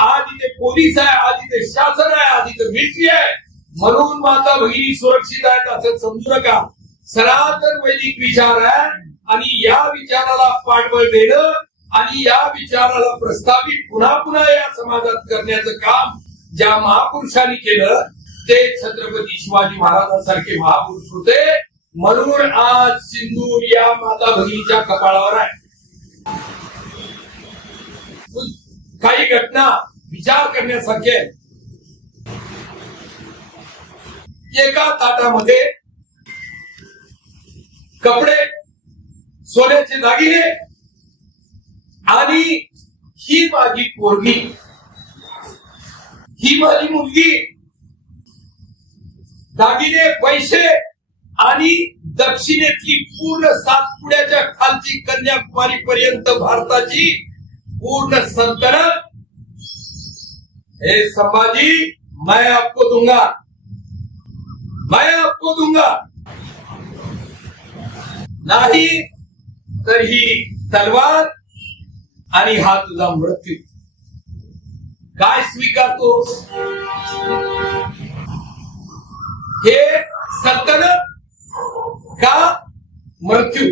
आज इथे पोलीस आहे, आज इथे शासन आहे, आज इथे मिलिटरी आहे, म्हणून माता भगिनी सुरक्षित आहेत असं समजू नका. सनातन वैदिक विचार आहे आणि या विचाराला पाठबळ देणं आणि या विचाराला प्रस्थापित पुन्हा पुन्हा या समाजात करण्याचं काम ज्या महापुरुषांनी केलं ते छत्रपती शिवाजी महाराजांसारखे महापुरुष होते. म्हणून आज सिंदूर या माता भगिनीच्या कपाळावर आहे. काही घटना विचार करण्यासारखे. एका ताटामध्ये कपडे, सोन्याचे दागिने आणि ही माझी पोरगी, ही माझी मुलगी, दागिने, पैसे आणि दक्षिणेतली पूर्ण सातपुड्याच्या खालची कन्याकुमारी पर्यंत भारताची पूर्ण सल्तनत. हे संभाजी, मैं आपको दूंगा, मैं आपको दूंगा. नाही तर ही तलवार आणि हा तुझा मृत्यू. काय स्वीकारतोस? हे सल्तनत का मृत्यू?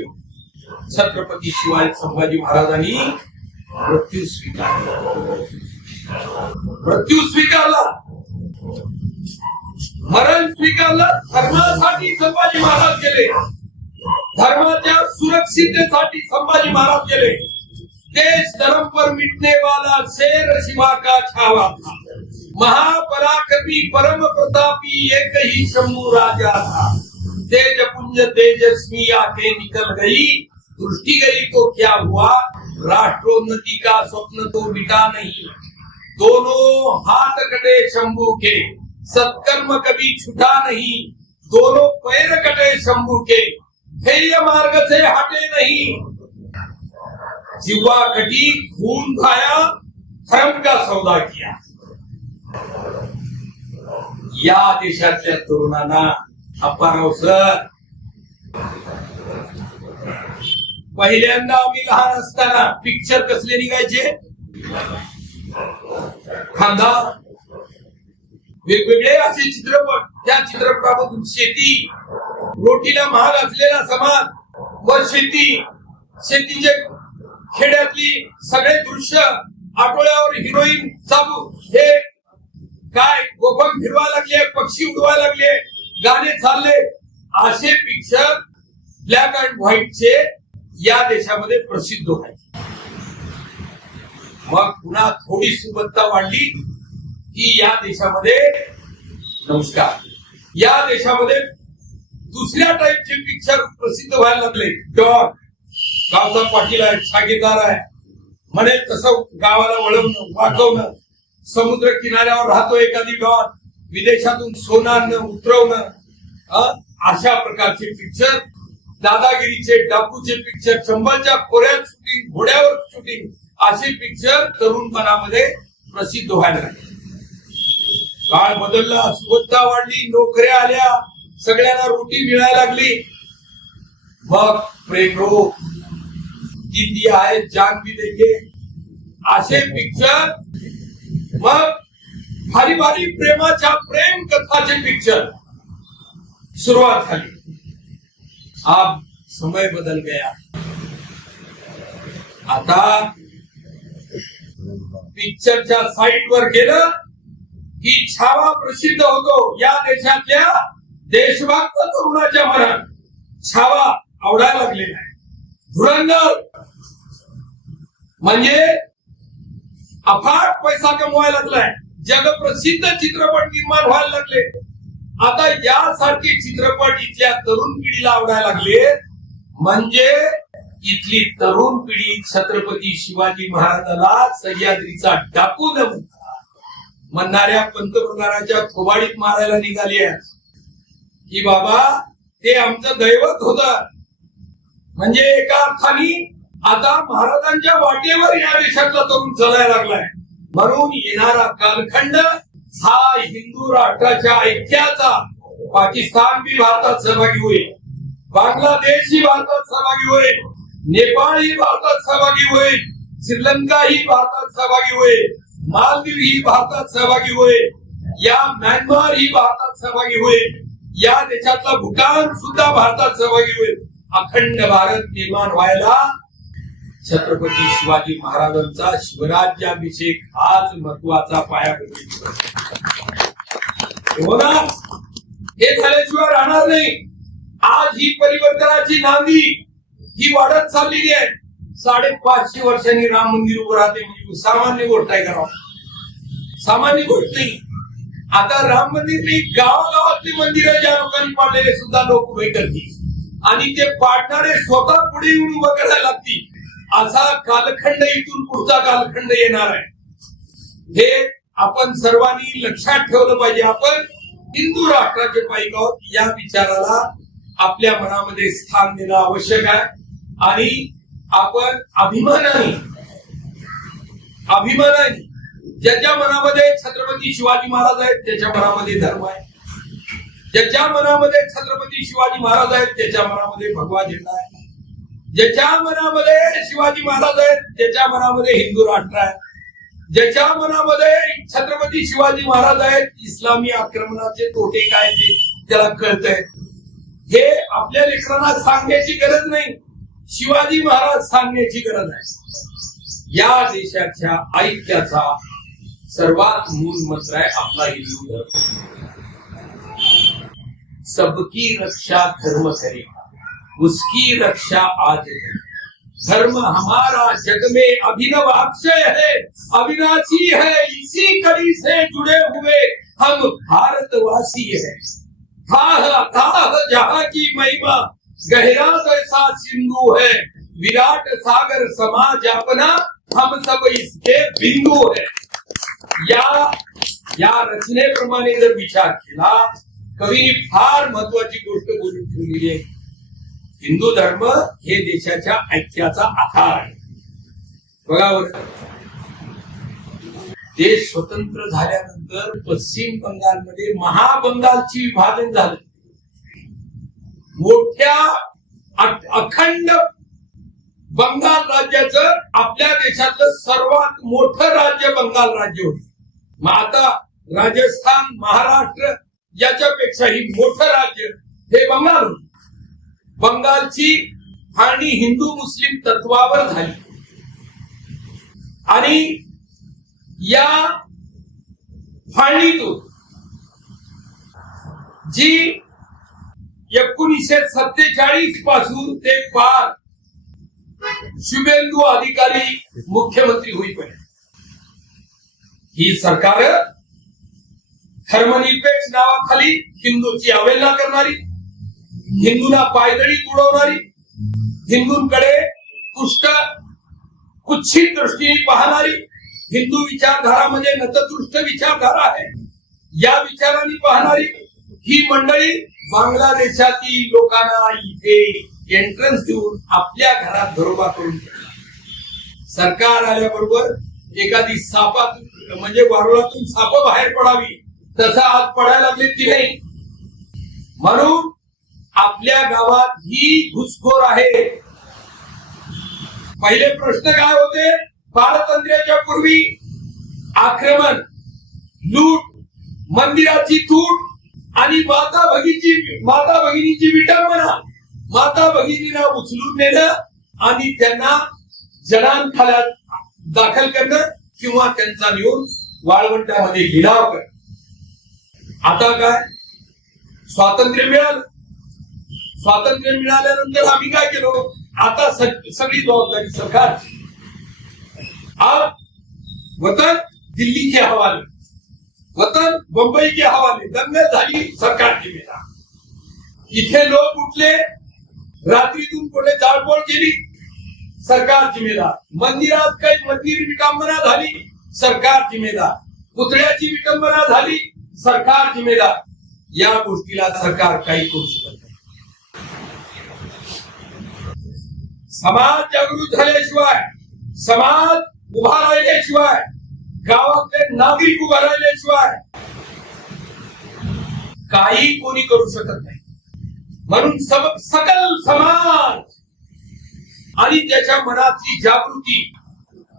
छत्रपती शिवाजी संभाजी महाराजांनी मृत्यू स्वीकारला, मरण स्वीकारलं. धर्मासाठी संभाजी महाराज गेले, धर्माच्या सुरक्षिततेसाठी संभाजी महाराज गेले. देश धर्म पर मिटने वाला शेर शिवा का छावा था, महापराक्रमी परम प्रतापी एक ही शंभू राजा था. तेज पुंज तेजस्वी आके निकल गई, दृष्टि गई तो क्या हुआ, राष्ट्रोन्नति का स्वप्न तो मिटा नहीं. दोनों हाथ कटे शंभू के, सत्कर्म कभी छूटा नहीं. दोनों पैर कटे शंभू के, ध्येय मार्ग से हटे नहीं. जिह्वा कटी, खून खाया, धर्म का सौदा किया. या देशातल्या तरुणांना अप्पाराव सर, पहिल्यांदा आम्ही लहान असताना पिक्चर कसले निघायचे, खांदा वेगवेगळे असे चित्रपट. त्या चित्रपटामधून शेती, रोटीला महाग असलेला समाज व शेतीचे खेड्यातली सगळे दृश्य, आठवड्यावर हिरोईन चालू, हे काय गोपन फिरवा लागले, पक्षी उडवा लागले, गाणे चालले, असे पिक्चर ब्लॅक अँड व्हाईटचे या देशामध्ये प्रसिद्ध व्हायचे. मग पुन्हा थोडी सुबत्ता वाढली की या देशामध्ये, नमस्कार, या देशामध्ये दुसऱ्या टाईपचे पिक्चर प्रसिद्ध व्हायला लागले. डॉन, गावचा पाटील आहे, शागीदार आहे, म्हणेल तसं गावाला वळवणं, वाकवणं, समुद्र किनाऱ्यावर राहतो एखादी डॉन, विदेशातून सोनं आणणं, उतरवणं, अशा प्रकारचे पिक्चर, दादागिरीचे, डाकूचे पिक्चर, चंबलच्या खोऱ्यात शूटिंग, घोड्यावर शूटिंग, असे पिक्चर तरुणपणामध्ये प्रसिद्ध व्हायला लागले. काळ बदलला, सुबत्ता वाढली, नोकऱ्या आल्या, सगळ्यांना रोटी मिळायला लागली. मग प्रेम रोग, तीन दिया है जान भी देंगे, असे पिक्चर. मग भारी भारी प्रेमाच्या प्रेम कथाचे पिक्चर सुरुवात झाली. अब समय बदल गया. आता पिक्चरच्या साईटवर गेलं की छावा प्रसिद्ध होतो. या देशातल्या देशभक्त तरुणाच्या मनात छावा आवडायला लागलेला आहे. धुरंधर म्हणजे अफाट पैसा कमवायला लागलाय, जगप्रसिद्ध चित्रपट निर्माण व्हायला लागले. आता यासारखे चित्रपट इथल्या तरुण पिढीला आवडायला लागले. म्हणजे इथली तरुण पिढी छत्रपती शिवाजी महाराजाला सह्याद्रीचा डाकू न म्हणणाऱ्या पंतप्रधानाच्या थोबाडीत मारायला निघाली आहे की बाबा ते आमचं दैवत होतं. म्हणजे एका अर्थाने आता महाराजांच्या वाटेवर या देशातला तरुण चालायला लागलाय. म्हणून येणारा कालखंड हा हिंदू राष्ट्राच्या ऐक्याचा, पाकिस्तान भी भारतात सहभागी होईल, बांगलादेश ही भारतात सहभागी होईल, नेपाळ ही भारतात सहभागी होईल, श्रीलंका ही भारतात सहभागी होईल, मालदीव ही भारतात सहभागी होईल, या म्यानमार ही भारतात सहभागी होईल, या देशातला भूटान सुद्धा भारतात सहभागी होईल. अखंड भारत निर्माण व्हायला छत्रपती शिवाजी महाराजांचा शिवराज्याभिषेक हाच महत्वाचा पायाभरणी होणार. हे झाल्याशिवाय राहणार नाही. आज ही परिवर्तनाची नांदी ही वाढत चाललेली आहे. 550 वर्षांनी राम मंदिर उभं राहते म्हणजे सामान्य गोष्ट आहे का? सामान्य गोष्ट नाही. आता राम मंदिर नाही, गावागावातली मंदिरं ज्या लोकांनी पाडलेले सुद्धा लोक उभे करतील आणि ते पाडणारे स्वतः पुढे येऊन उभं करायला लागतील. असा कालखंड इथून पुढचा कालखंड येणार आहे. हे आपण सर्वांनी लक्षात ठेवलं पाहिजे. आपण हिंदू राष्ट्राचे पाईक आहोत या विचाराला आपल्या मनामध्ये स्थान देणं आवश्यक आहे. आणि आपण अभिमानाने ज्याच्या मनामध्ये छत्रपती शिवाजी महाराज आहेत त्याच्या मनामध्ये धर्म आहे. ज्याच्या मनामध्ये छत्रपती शिवाजी महाराज आहेत त्याच्या मनामध्ये भगवा झेंडा आहे. ज्याच्या मनामध्ये शिवाजी महाराज आहेत त्याच्या मनामध्ये हिंदू राष्ट्र आहे. ज्याच्या मनामध्ये छत्रपती शिवाजी महाराज आहेत, इस्लामी आक्रमणाचे तोटे काय ते त्याला कळतंय. हे आपल्या लेकरांना सांगण्याची गरज नाही, शिवाजी महाराज सांगण्याची गरज आहे. या देशाच्या ऐक्याचा सर्वात मूल मंत्र आहे आपला हिंदू धर्म. सबकी रक्षा धर्म करेगा, उसकी रक्षा आज है. धर्म हमारा जग में अभिनव अक्षय है, अविनाशी है, इसी कड़ी से जुड़े हुए हम भारतवासी है. थाह अथाह जहां की महिमा, गहरा जैसा सिंधु है, विराट सागर समाज अपना, हम सब इसके बिंदू है. या रचनेप्रमाणे जर विचार केला, कवीने फार महत्वाची गोष्ट बोलून ठेवलेली आहे. हिंदू धर्म हे देशाच्या ऐक्याचा आधार आहे. बघा बरं, देश स्वतंत्र झाल्यानंतर पश्चिम बंगालमध्ये महाबंगालची विभाजन झालं. मोठ्या अखंड बंगाल राज्याचं आपल्या देशातलं सर्वात मोठं राज्य बंगाल राज्य होतं. मग आता राजस्थान, महाराष्ट्र याच्यापेक्षाही मोठं राज्य हे बंगाल होतं. बंगालची फाळणी हिंदू मुस्लिम तत्वावर झाली आणि या फाळणीतून जी 1947 पासून ते पार शुभेंदू अधिकारी मुख्यमंत्री होईपर्यंत ही सरकार धर्मनिरपेक्ष नावाखाली हिंदूची अवहेलना करणारी, हिंदूंना पायदळी तुडवणारी, हिंदूंकडे कुत्सित दृष्टीने पाहणारी, हिंदू विचारधारा म्हणजे नतदृष्ट विचारधारा आहे या विचारांनी पाहणारी ही मंडळी बांगलादेशातील लोकांना इथे एंट्रन्स देऊन आपल्या घरात घरोबा करून सरकार आल्याबरोबर एखादी सापात म्हणजे वारुळातून साप बाहेर पडावी तसा आज पडायला लागले ती नाही. म्हणून आपल्या गावात ही घुसखोर आहे. पहिले प्रश्न काय होते? स्वातंत्र्याच्या पूर्वी आक्रमण, लूट, मंदिराची तूट आणि माता भगिनीची विटंबना. माता भगिनींना उचलून नेणं आणि त्यांना जनानखान्यात दाखल करणं किंवा त्यांचा नेऊन वाळवंटामध्ये लिलाव करणं. आता काय? स्वातंत्र्य मिळालं. स्वातंत्र्य मिळाल्यानंतर आम्ही काय केलो? आता सगळी जबाबदारी सरकारची. अब वतन दिल्ली के हवाले, वतन मुंबई के हवाले. दंगल झाली, सरकार जिम्मेदार. इथे लोक उठले, रात्रीतून कोणी जाळपोळ केली, सरकार जिम्मेदार. मंदिरात काही मंदिर विटंबना झाली, सरकार जिम्मेदार. पुतळ्याची विटंबना झाली, सरकार जिम्मेदार. या गोष्टीला सरकार काही करू शकत नाही. समाज जागृत झाल्याशिवाय, समाज उभा राहिल्याशिवाय, गावातले नागरिक उभा राहिल्याशिवाय काही कोणी करू शकत नाही. म्हणून सकल समाज आणि त्याच्या मनातली जागृती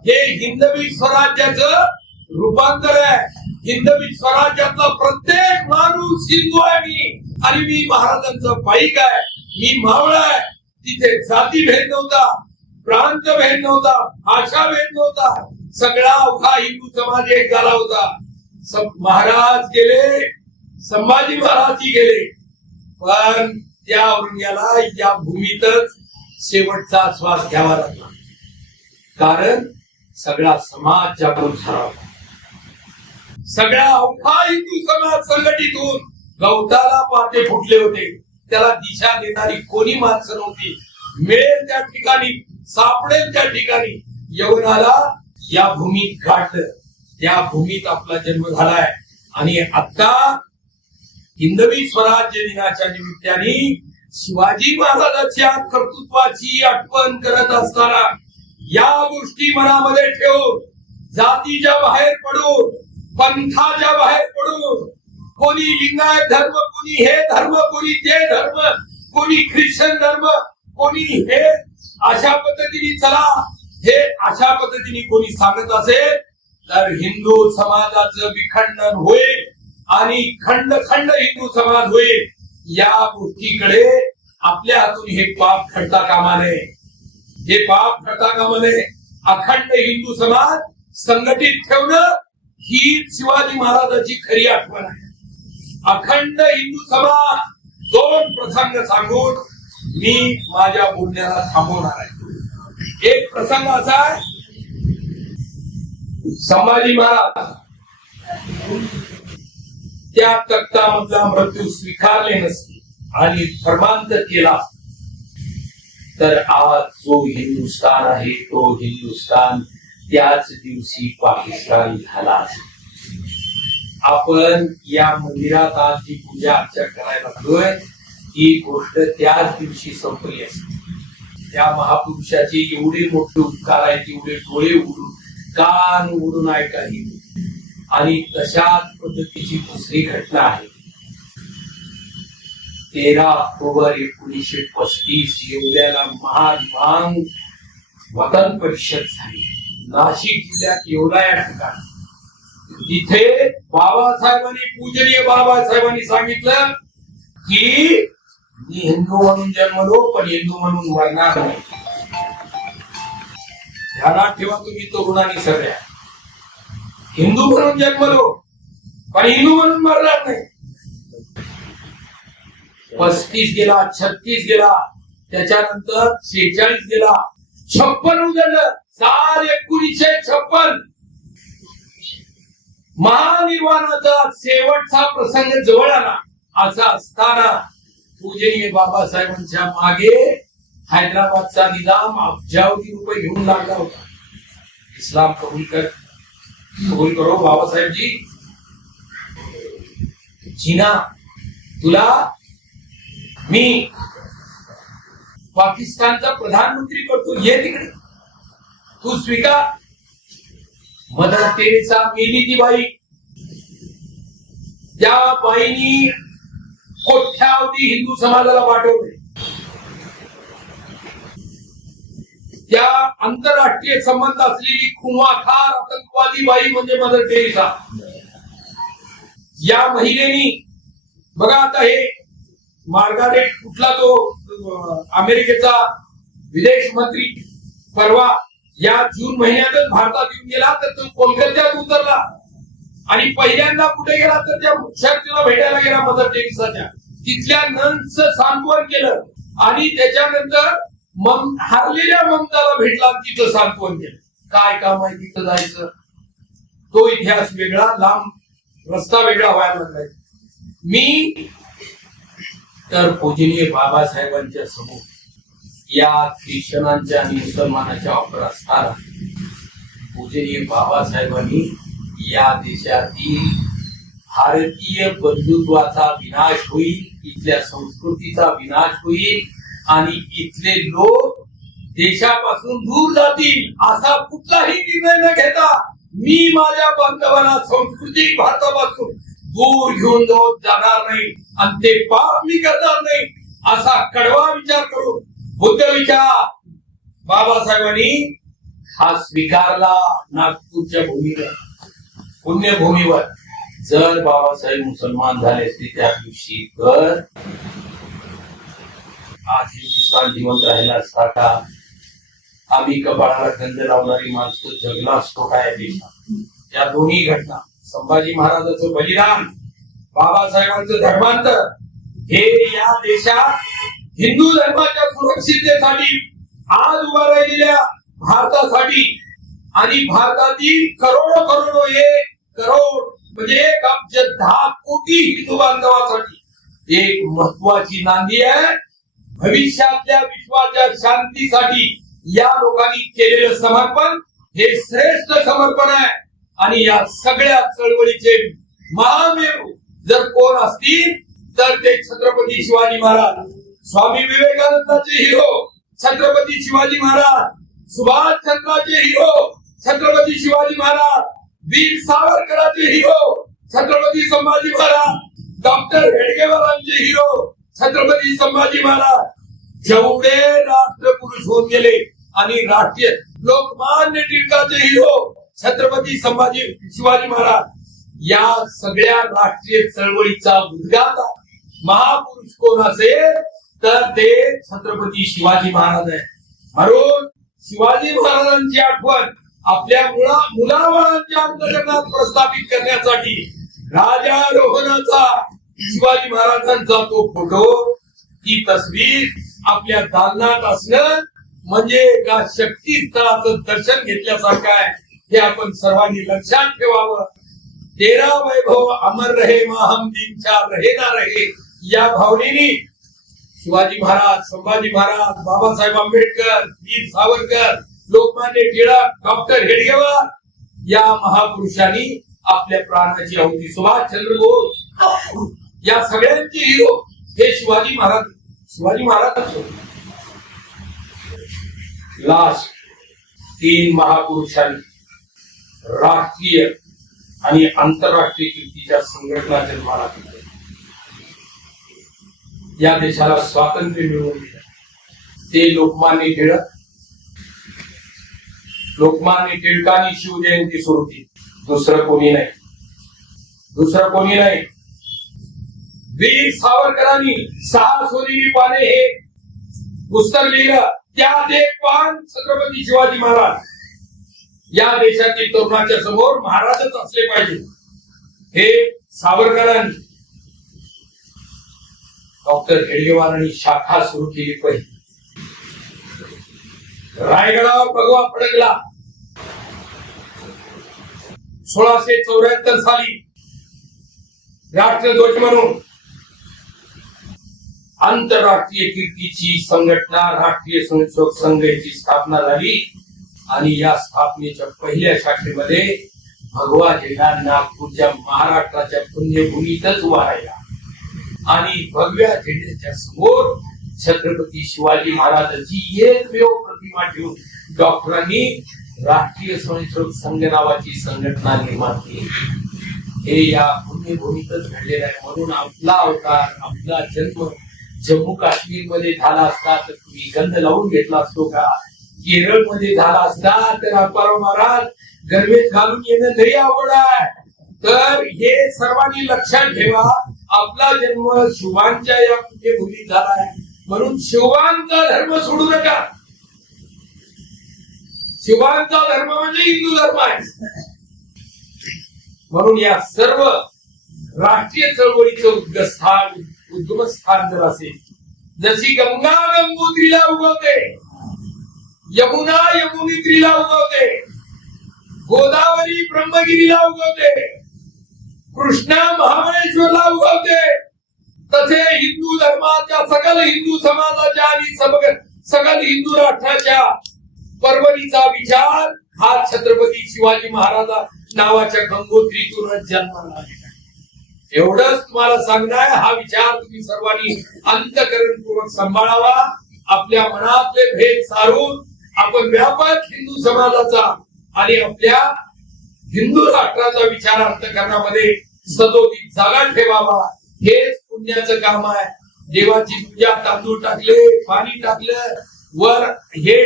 हे हिंदवी स्वराज्याचं रूपांतर आहे. हिंदवी स्वराज्यातला प्रत्येक माणूस हिंदू आहे. मी आणि मी महाराजांचा पाईक आहे, मी मावळा आहे. तिथे जाती भेद नव्हता, प्रांत भेद नव्हता, भाषा भेद नव्हता. सगळा अवघा हिंदू समाज एक झाला होता. महाराज गेले, संभाजी महाराजही गेले, पण त्या औरंग्याला या भूमीतच शेवटचा श्वास घ्यावा लागला. कारण सगळा समाज जागृत झाला होता. सगळा अवघा हिंदू समाज संघटित होऊन गवताला पाते फुटले होते. त्याला दिशा देणारी कोणी माणसं नव्हती. मिळेल त्या ठिकाणी, सापडेल त्या ठिकाणी यवनाला या भूमीत गाठलं. त्या भूमीत आपला जन्म झालाय. आणि आता हिंदवी स्वराज्य दिनाच्या निमित्ताने शिवाजी महाराजांच्या कर्तृत्वाची आठवण करत असताना या गोष्टी मनामध्ये ठेवून, जातीच्या बाहेर पडून, पंथाच्या बाहेर पडून, कोणी लिंगायत धर्म, कोणी हे धर्म, कोणी ते धर्म, कोणी ख्रिश्चन धर्म, कोणी हे अशा पद्धतीने चला, हे अशा पद्धतीने कोणी सांगत असेल तर हिंदू समाजाचं विखंडन होईल आणि खंड खंड हिंदू समाज होईल. या गोष्टीकडे आपल्या हातून हे पाप घडता कामा नये. हे पाप घडता कामा नये. अखंड हिंदू समाज संघटित ठेवणं ही शिवाजी महाराजांची खरी आठवण आहे. अखंड हिंदू समाज, दोन प्रसंग सांगून मी माझ्या बोलण्याला थांबवणार आहे. एक प्रसंग असा आहे, संभाजी महाराज त्या तख्तामधला मृत्यू स्वीकारले नसते आणि धर्मांतर केला तर आज जो हिंदुस्थान आहे तो हिंदुस्थान त्याच दिवशी पाकिस्तान झाला असता. आपण या मंदिरात आज जी पूजा अर्चा करायला लागलोय ती गोष्ट त्याच दिवशी संपली असते. त्या महापुरुषाचे एवढे मोठे उपकार आहेत, एवढे डोळे उघडून कान उघडून ऐकाही. आणि तशाच पद्धतीची दुसरी घटना आहे. 13 ऑक्टोबर 1935 येवल्याला महान वतन परिषद झाली. नाशिक जिल्ह्यात येवला या ठिकाणी तिथे बाबासाहेबांनी, पूजनीय बाबासाहेबांनी सांगितलं की मी हिंदू म्हणून जन्मलो पण हिंदू म्हणून मरणार नाही. ध्यानात ठेवा तुम्ही तरुणांनी सगळ्या, हिंदू म्हणून जन्मलो पण हिंदू म्हणून मरणार नाही. 35 गेला, 36 गेला, त्याच्यानंतर 46 गेला, 56 उजळलं. साल 1956 महानिर्वाणाचा शेवटचा प्रसंग जवळ आला. असा असताना पूजनीय बाबासाहेबांच्या मागे हैदराबादचा निजाम अब्जावधी रुपये घेऊन लागला होता. इस्लाम कबूल करो बाबासाहेबजी, जिना तुला मी पाकिस्तानचा प्रधानमंत्री करतो, ये तिकडे, तू स्वीकार. मदर टेरेसा मेली ती बाई, त्या बाईनी कोट्यावधी हिंदू समाजाला पाठवले. त्या आंतरराष्ट्रीय संबंध असलेली खुमाखार आतंकवादी बाई म्हणजे मदर टेरेसा. या महिलेनी बघा, आता हे मार्गारेट कुठला तो अमेरिकेचा विदेश मंत्री परवा या जून महिन्यातच भारतात येऊन गेला, तर तो कोलकात्यात उतरला आणि पहिल्यांदा कुठे गेला तर त्या मुख्यार्थीला भेटायला गेला मदर टेरेसाच्या. तिथल्या नन्सचं सांत्वन केलं आणि त्याच्यानंतर हरलेल्या ममताला भेटला, तिथं सांत्वन केलं. काय काम आहे तिथं जायचं, तो इतिहास वेगळा, लांब रस्ता वेगळा व्हायला लागलाय. मी तर पूजनीय बाबासाहेबांच्या समोर या ख्रिश्चनांच्या आणि मुसलमानाच्या ऑफर असताना पूजनीय बाबासाहेबांनी या देशातील भारतीय बंधुत्वाचा विनाश होईल, इथल्या संस्कृतीचा विनाश होईल आणि इथले लोक देशापासून दूर जातील असा कुठलाही निर्णय न घेता मी माझ्या बांधवांना सांस्कृतिक भारतापासून दूर घेऊन जाणार नाही आणि ते पाप मी करणार नाही असा कडवा विचार करून बुद्ध विचार बाबासाहेबांनी हा स्वीकारला. नागपूरच्या भूमीवर, पुण्यभूमीवर. जर बाबासाहेब मुसलमान झाले असते त्या दिवशी तर आज हिंदुस्थान जिवंत राहिला असता का? आम्ही कपाळाला गंध लावणारी माणसं जगला असतो का या देशात? या दोन्ही घटना, संभाजी महाराजांचं बलिदान, बाबासाहेबांचं धर्मांतर, हे या देशात हिंदू धर्माच्या सुरक्षिततेसाठी आज उभा राहिलेल्या भारतासाठी आणि भारतातील करोडो 1 करोड म्हणजे 1 अब्ज 10 कोटी हिंदू बांधवासाठी एक महत्वाची नांदी आहे. भविष्यातल्या विश्वाच्या शांतीसाठी या लोकांनी केलेलं समर्पण हे श्रेष्ठ समर्पण आहे. आणि या सगळ्या चळवळीचे महामेरू जर कोण असतील तर ते छत्रपती शिवाजी महाराज, स्वामी विवेकानंदाचे हिरो छत्रपती शिवाजी महाराज, सुभाष चंद्राचे हिरो छत्रपती शिवाजी महाराज, वीर सावरकरांचे हिरो छत्रपती संभाजी महाराज, डॉक्टर हेडगेवारांचे हिरो छत्रपती संभाजी महाराज, जेवढे राष्ट्रपुरुष होऊन गेले आणि राष्ट्रीय लोकमान्य टिळकाचे हिरो छत्रपती शिवाजी महाराज, या सगळ्या राष्ट्रीय चळवळीचा उद्गाता महापुरुष कोण असेल तर ते छत्रपती शिवाजी महाराज आहे. म्हणून शिवाजी महाराजांची आठवण आपल्या मुलाबाळांच्या अंतकरणात प्रस्थापित करण्यासाठी राजारोहणाचा शिवाजी महाराजांचा तो फोटो, ती तस्वीर आपल्या दालनात असणं म्हणजे एका शक्तीस्थळाचं दर्शन घेतल्यासारखं आहे. हे आपण सर्वांनी लक्षात ठेवावं. तेरा वैभव अमर रहे माहम दिन चार रहे ना रहे या भावनेने शिवाजी महाराज, संभाजी महाराज, बाबासाहेब आंबेडकर, वीर सावरकर, लोकमान्य टिळक, डॉक्टर हेडगेवार या महापुरुषांनी आपल्या प्राणाची आहुती, सुभाषचंद्र बोस या सगळ्यांचे हिरो हे शिवाजी महाराज होते. लास्ट 3 महापुरुषांनी राष्ट्रीय आणि आंतरराष्ट्रीय कीर्तीच्या संघटना जन्माला दिल्या. या देशाला स्वातंत्र्य मिळवून दिलं ते लोकमान्य टिळकांनी शिवजयंती सुरू केली. दुसरं कोणी नाही. वीर सावरकरांनी 6 सोनेरी पाने हे पुस्तक लिहिलं. त्यात एक पान छत्रपती शिवाजी महाराज. या देशातील तरुणाच्या समोर महाराजच असले पाहिजे हे सावरकरांनी. डॉक्टर हेडगेवारांनी शाखा सुरू केली पहिली. रायगडावर भगवा फडकला. 1674 साली राष्ट्रध्वज म्हणून आंतरराष्ट्रीय कीर्तीची संघटना राष्ट्रीय स्वयंसेवक संघ याची स्थापना झाली आणि या स्थापनेच्या पहिल्या शाखेमध्ये भगवा झेंडा नागपूरच्या महाराष्ट्राच्या पुण्यभूमीतच उभा राहिला आणि भगव्या झेंड्याच्या समोर छत्रपती शिवाजी महाराजांची एकमेव प्रतिमा ठेवून डॉक्टरांनी राष्ट्रीय स्वयंसेवक संघ नावाची संघटना निर्माण केली. हे या पुण्यभूमीतच घडलेलं आहे. म्हणून आपला अवतार, आपला जन्म जम्मू काश्मीर मध्ये झाला असता तर तुम्ही गंध लावून घेतला असतो का? केरळ मध्ये झाला असता तर अप्पाराव महाराज गरवेत घालून येणं लई अवघड आहे. तर हे सर्वांनी लक्षात ठेवा. आपला जन्म शिवांच्या या पुण्यभूमीत झाला आहे म्हणून शिवांचा धर्म सोडू नका. शिवांचा धर्म म्हणजे हिंदू धर्म आहे. म्हणून या सर्व राष्ट्रीय चळवळीचं उद्गमस्थान जर असेल, जशी गंगा गंगोत्रीला उगवते, यमुना यमुनेत्रीला उगवते, गोदावरी ब्रह्मगिरीला उगवते, कृष्णा महाबळेश्वरला उगवते, तसे हिंदू धर्माच्या सकल हिंदू समाजाच्या आणि सकल हिंदू राष्ट्राच्या परवणीचा विचार हा छत्रपती शिवाजी महाराज नावाच्या गंगोत्रीतूनच जन्माला आलेला. एवढंच तुम्हाला सांगणं आहे. हा विचार तुम्ही सर्वांनी अंतःकरणपूर्वक सांभाळावा. आपल्या मनातले भेद सारून आपण व्यापक हिंदू समाजाचा आणि आपल्या हिंदू राष्ट्राचा विचार अंतःकरणामध्ये सदोदित जागा ठेवावा. हेच पुण्याचं काम आहे. देवाची पूजा, तांदूळ टाकले, पाणी टाकलं, वर हे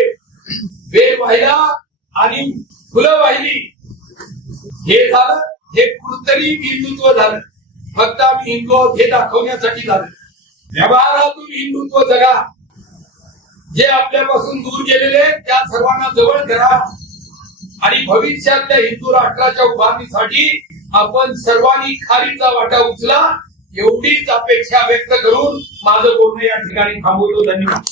वेल वाहिला आणि फुलं वाहिली, हे झालं. हे कृत्रिम हिंदुत्व झालं. फक्त आम्ही हिंदू आहोत हे दाखवण्यासाठी झालं. व्यवहारातून हिंदुत्व जगा. जे आपल्यापासून दूर गेलेले त्या सर्वांना जवळ करा आणि भविष्यातल्या हिंदू राष्ट्राच्या उभारणीसाठी आपण सर्वांनी खारीचा वाटा उचला. एवढीच अपेक्षा व्यक्त करून माझं बोलणं या ठिकाणी थांबवतो. धन्यवाद.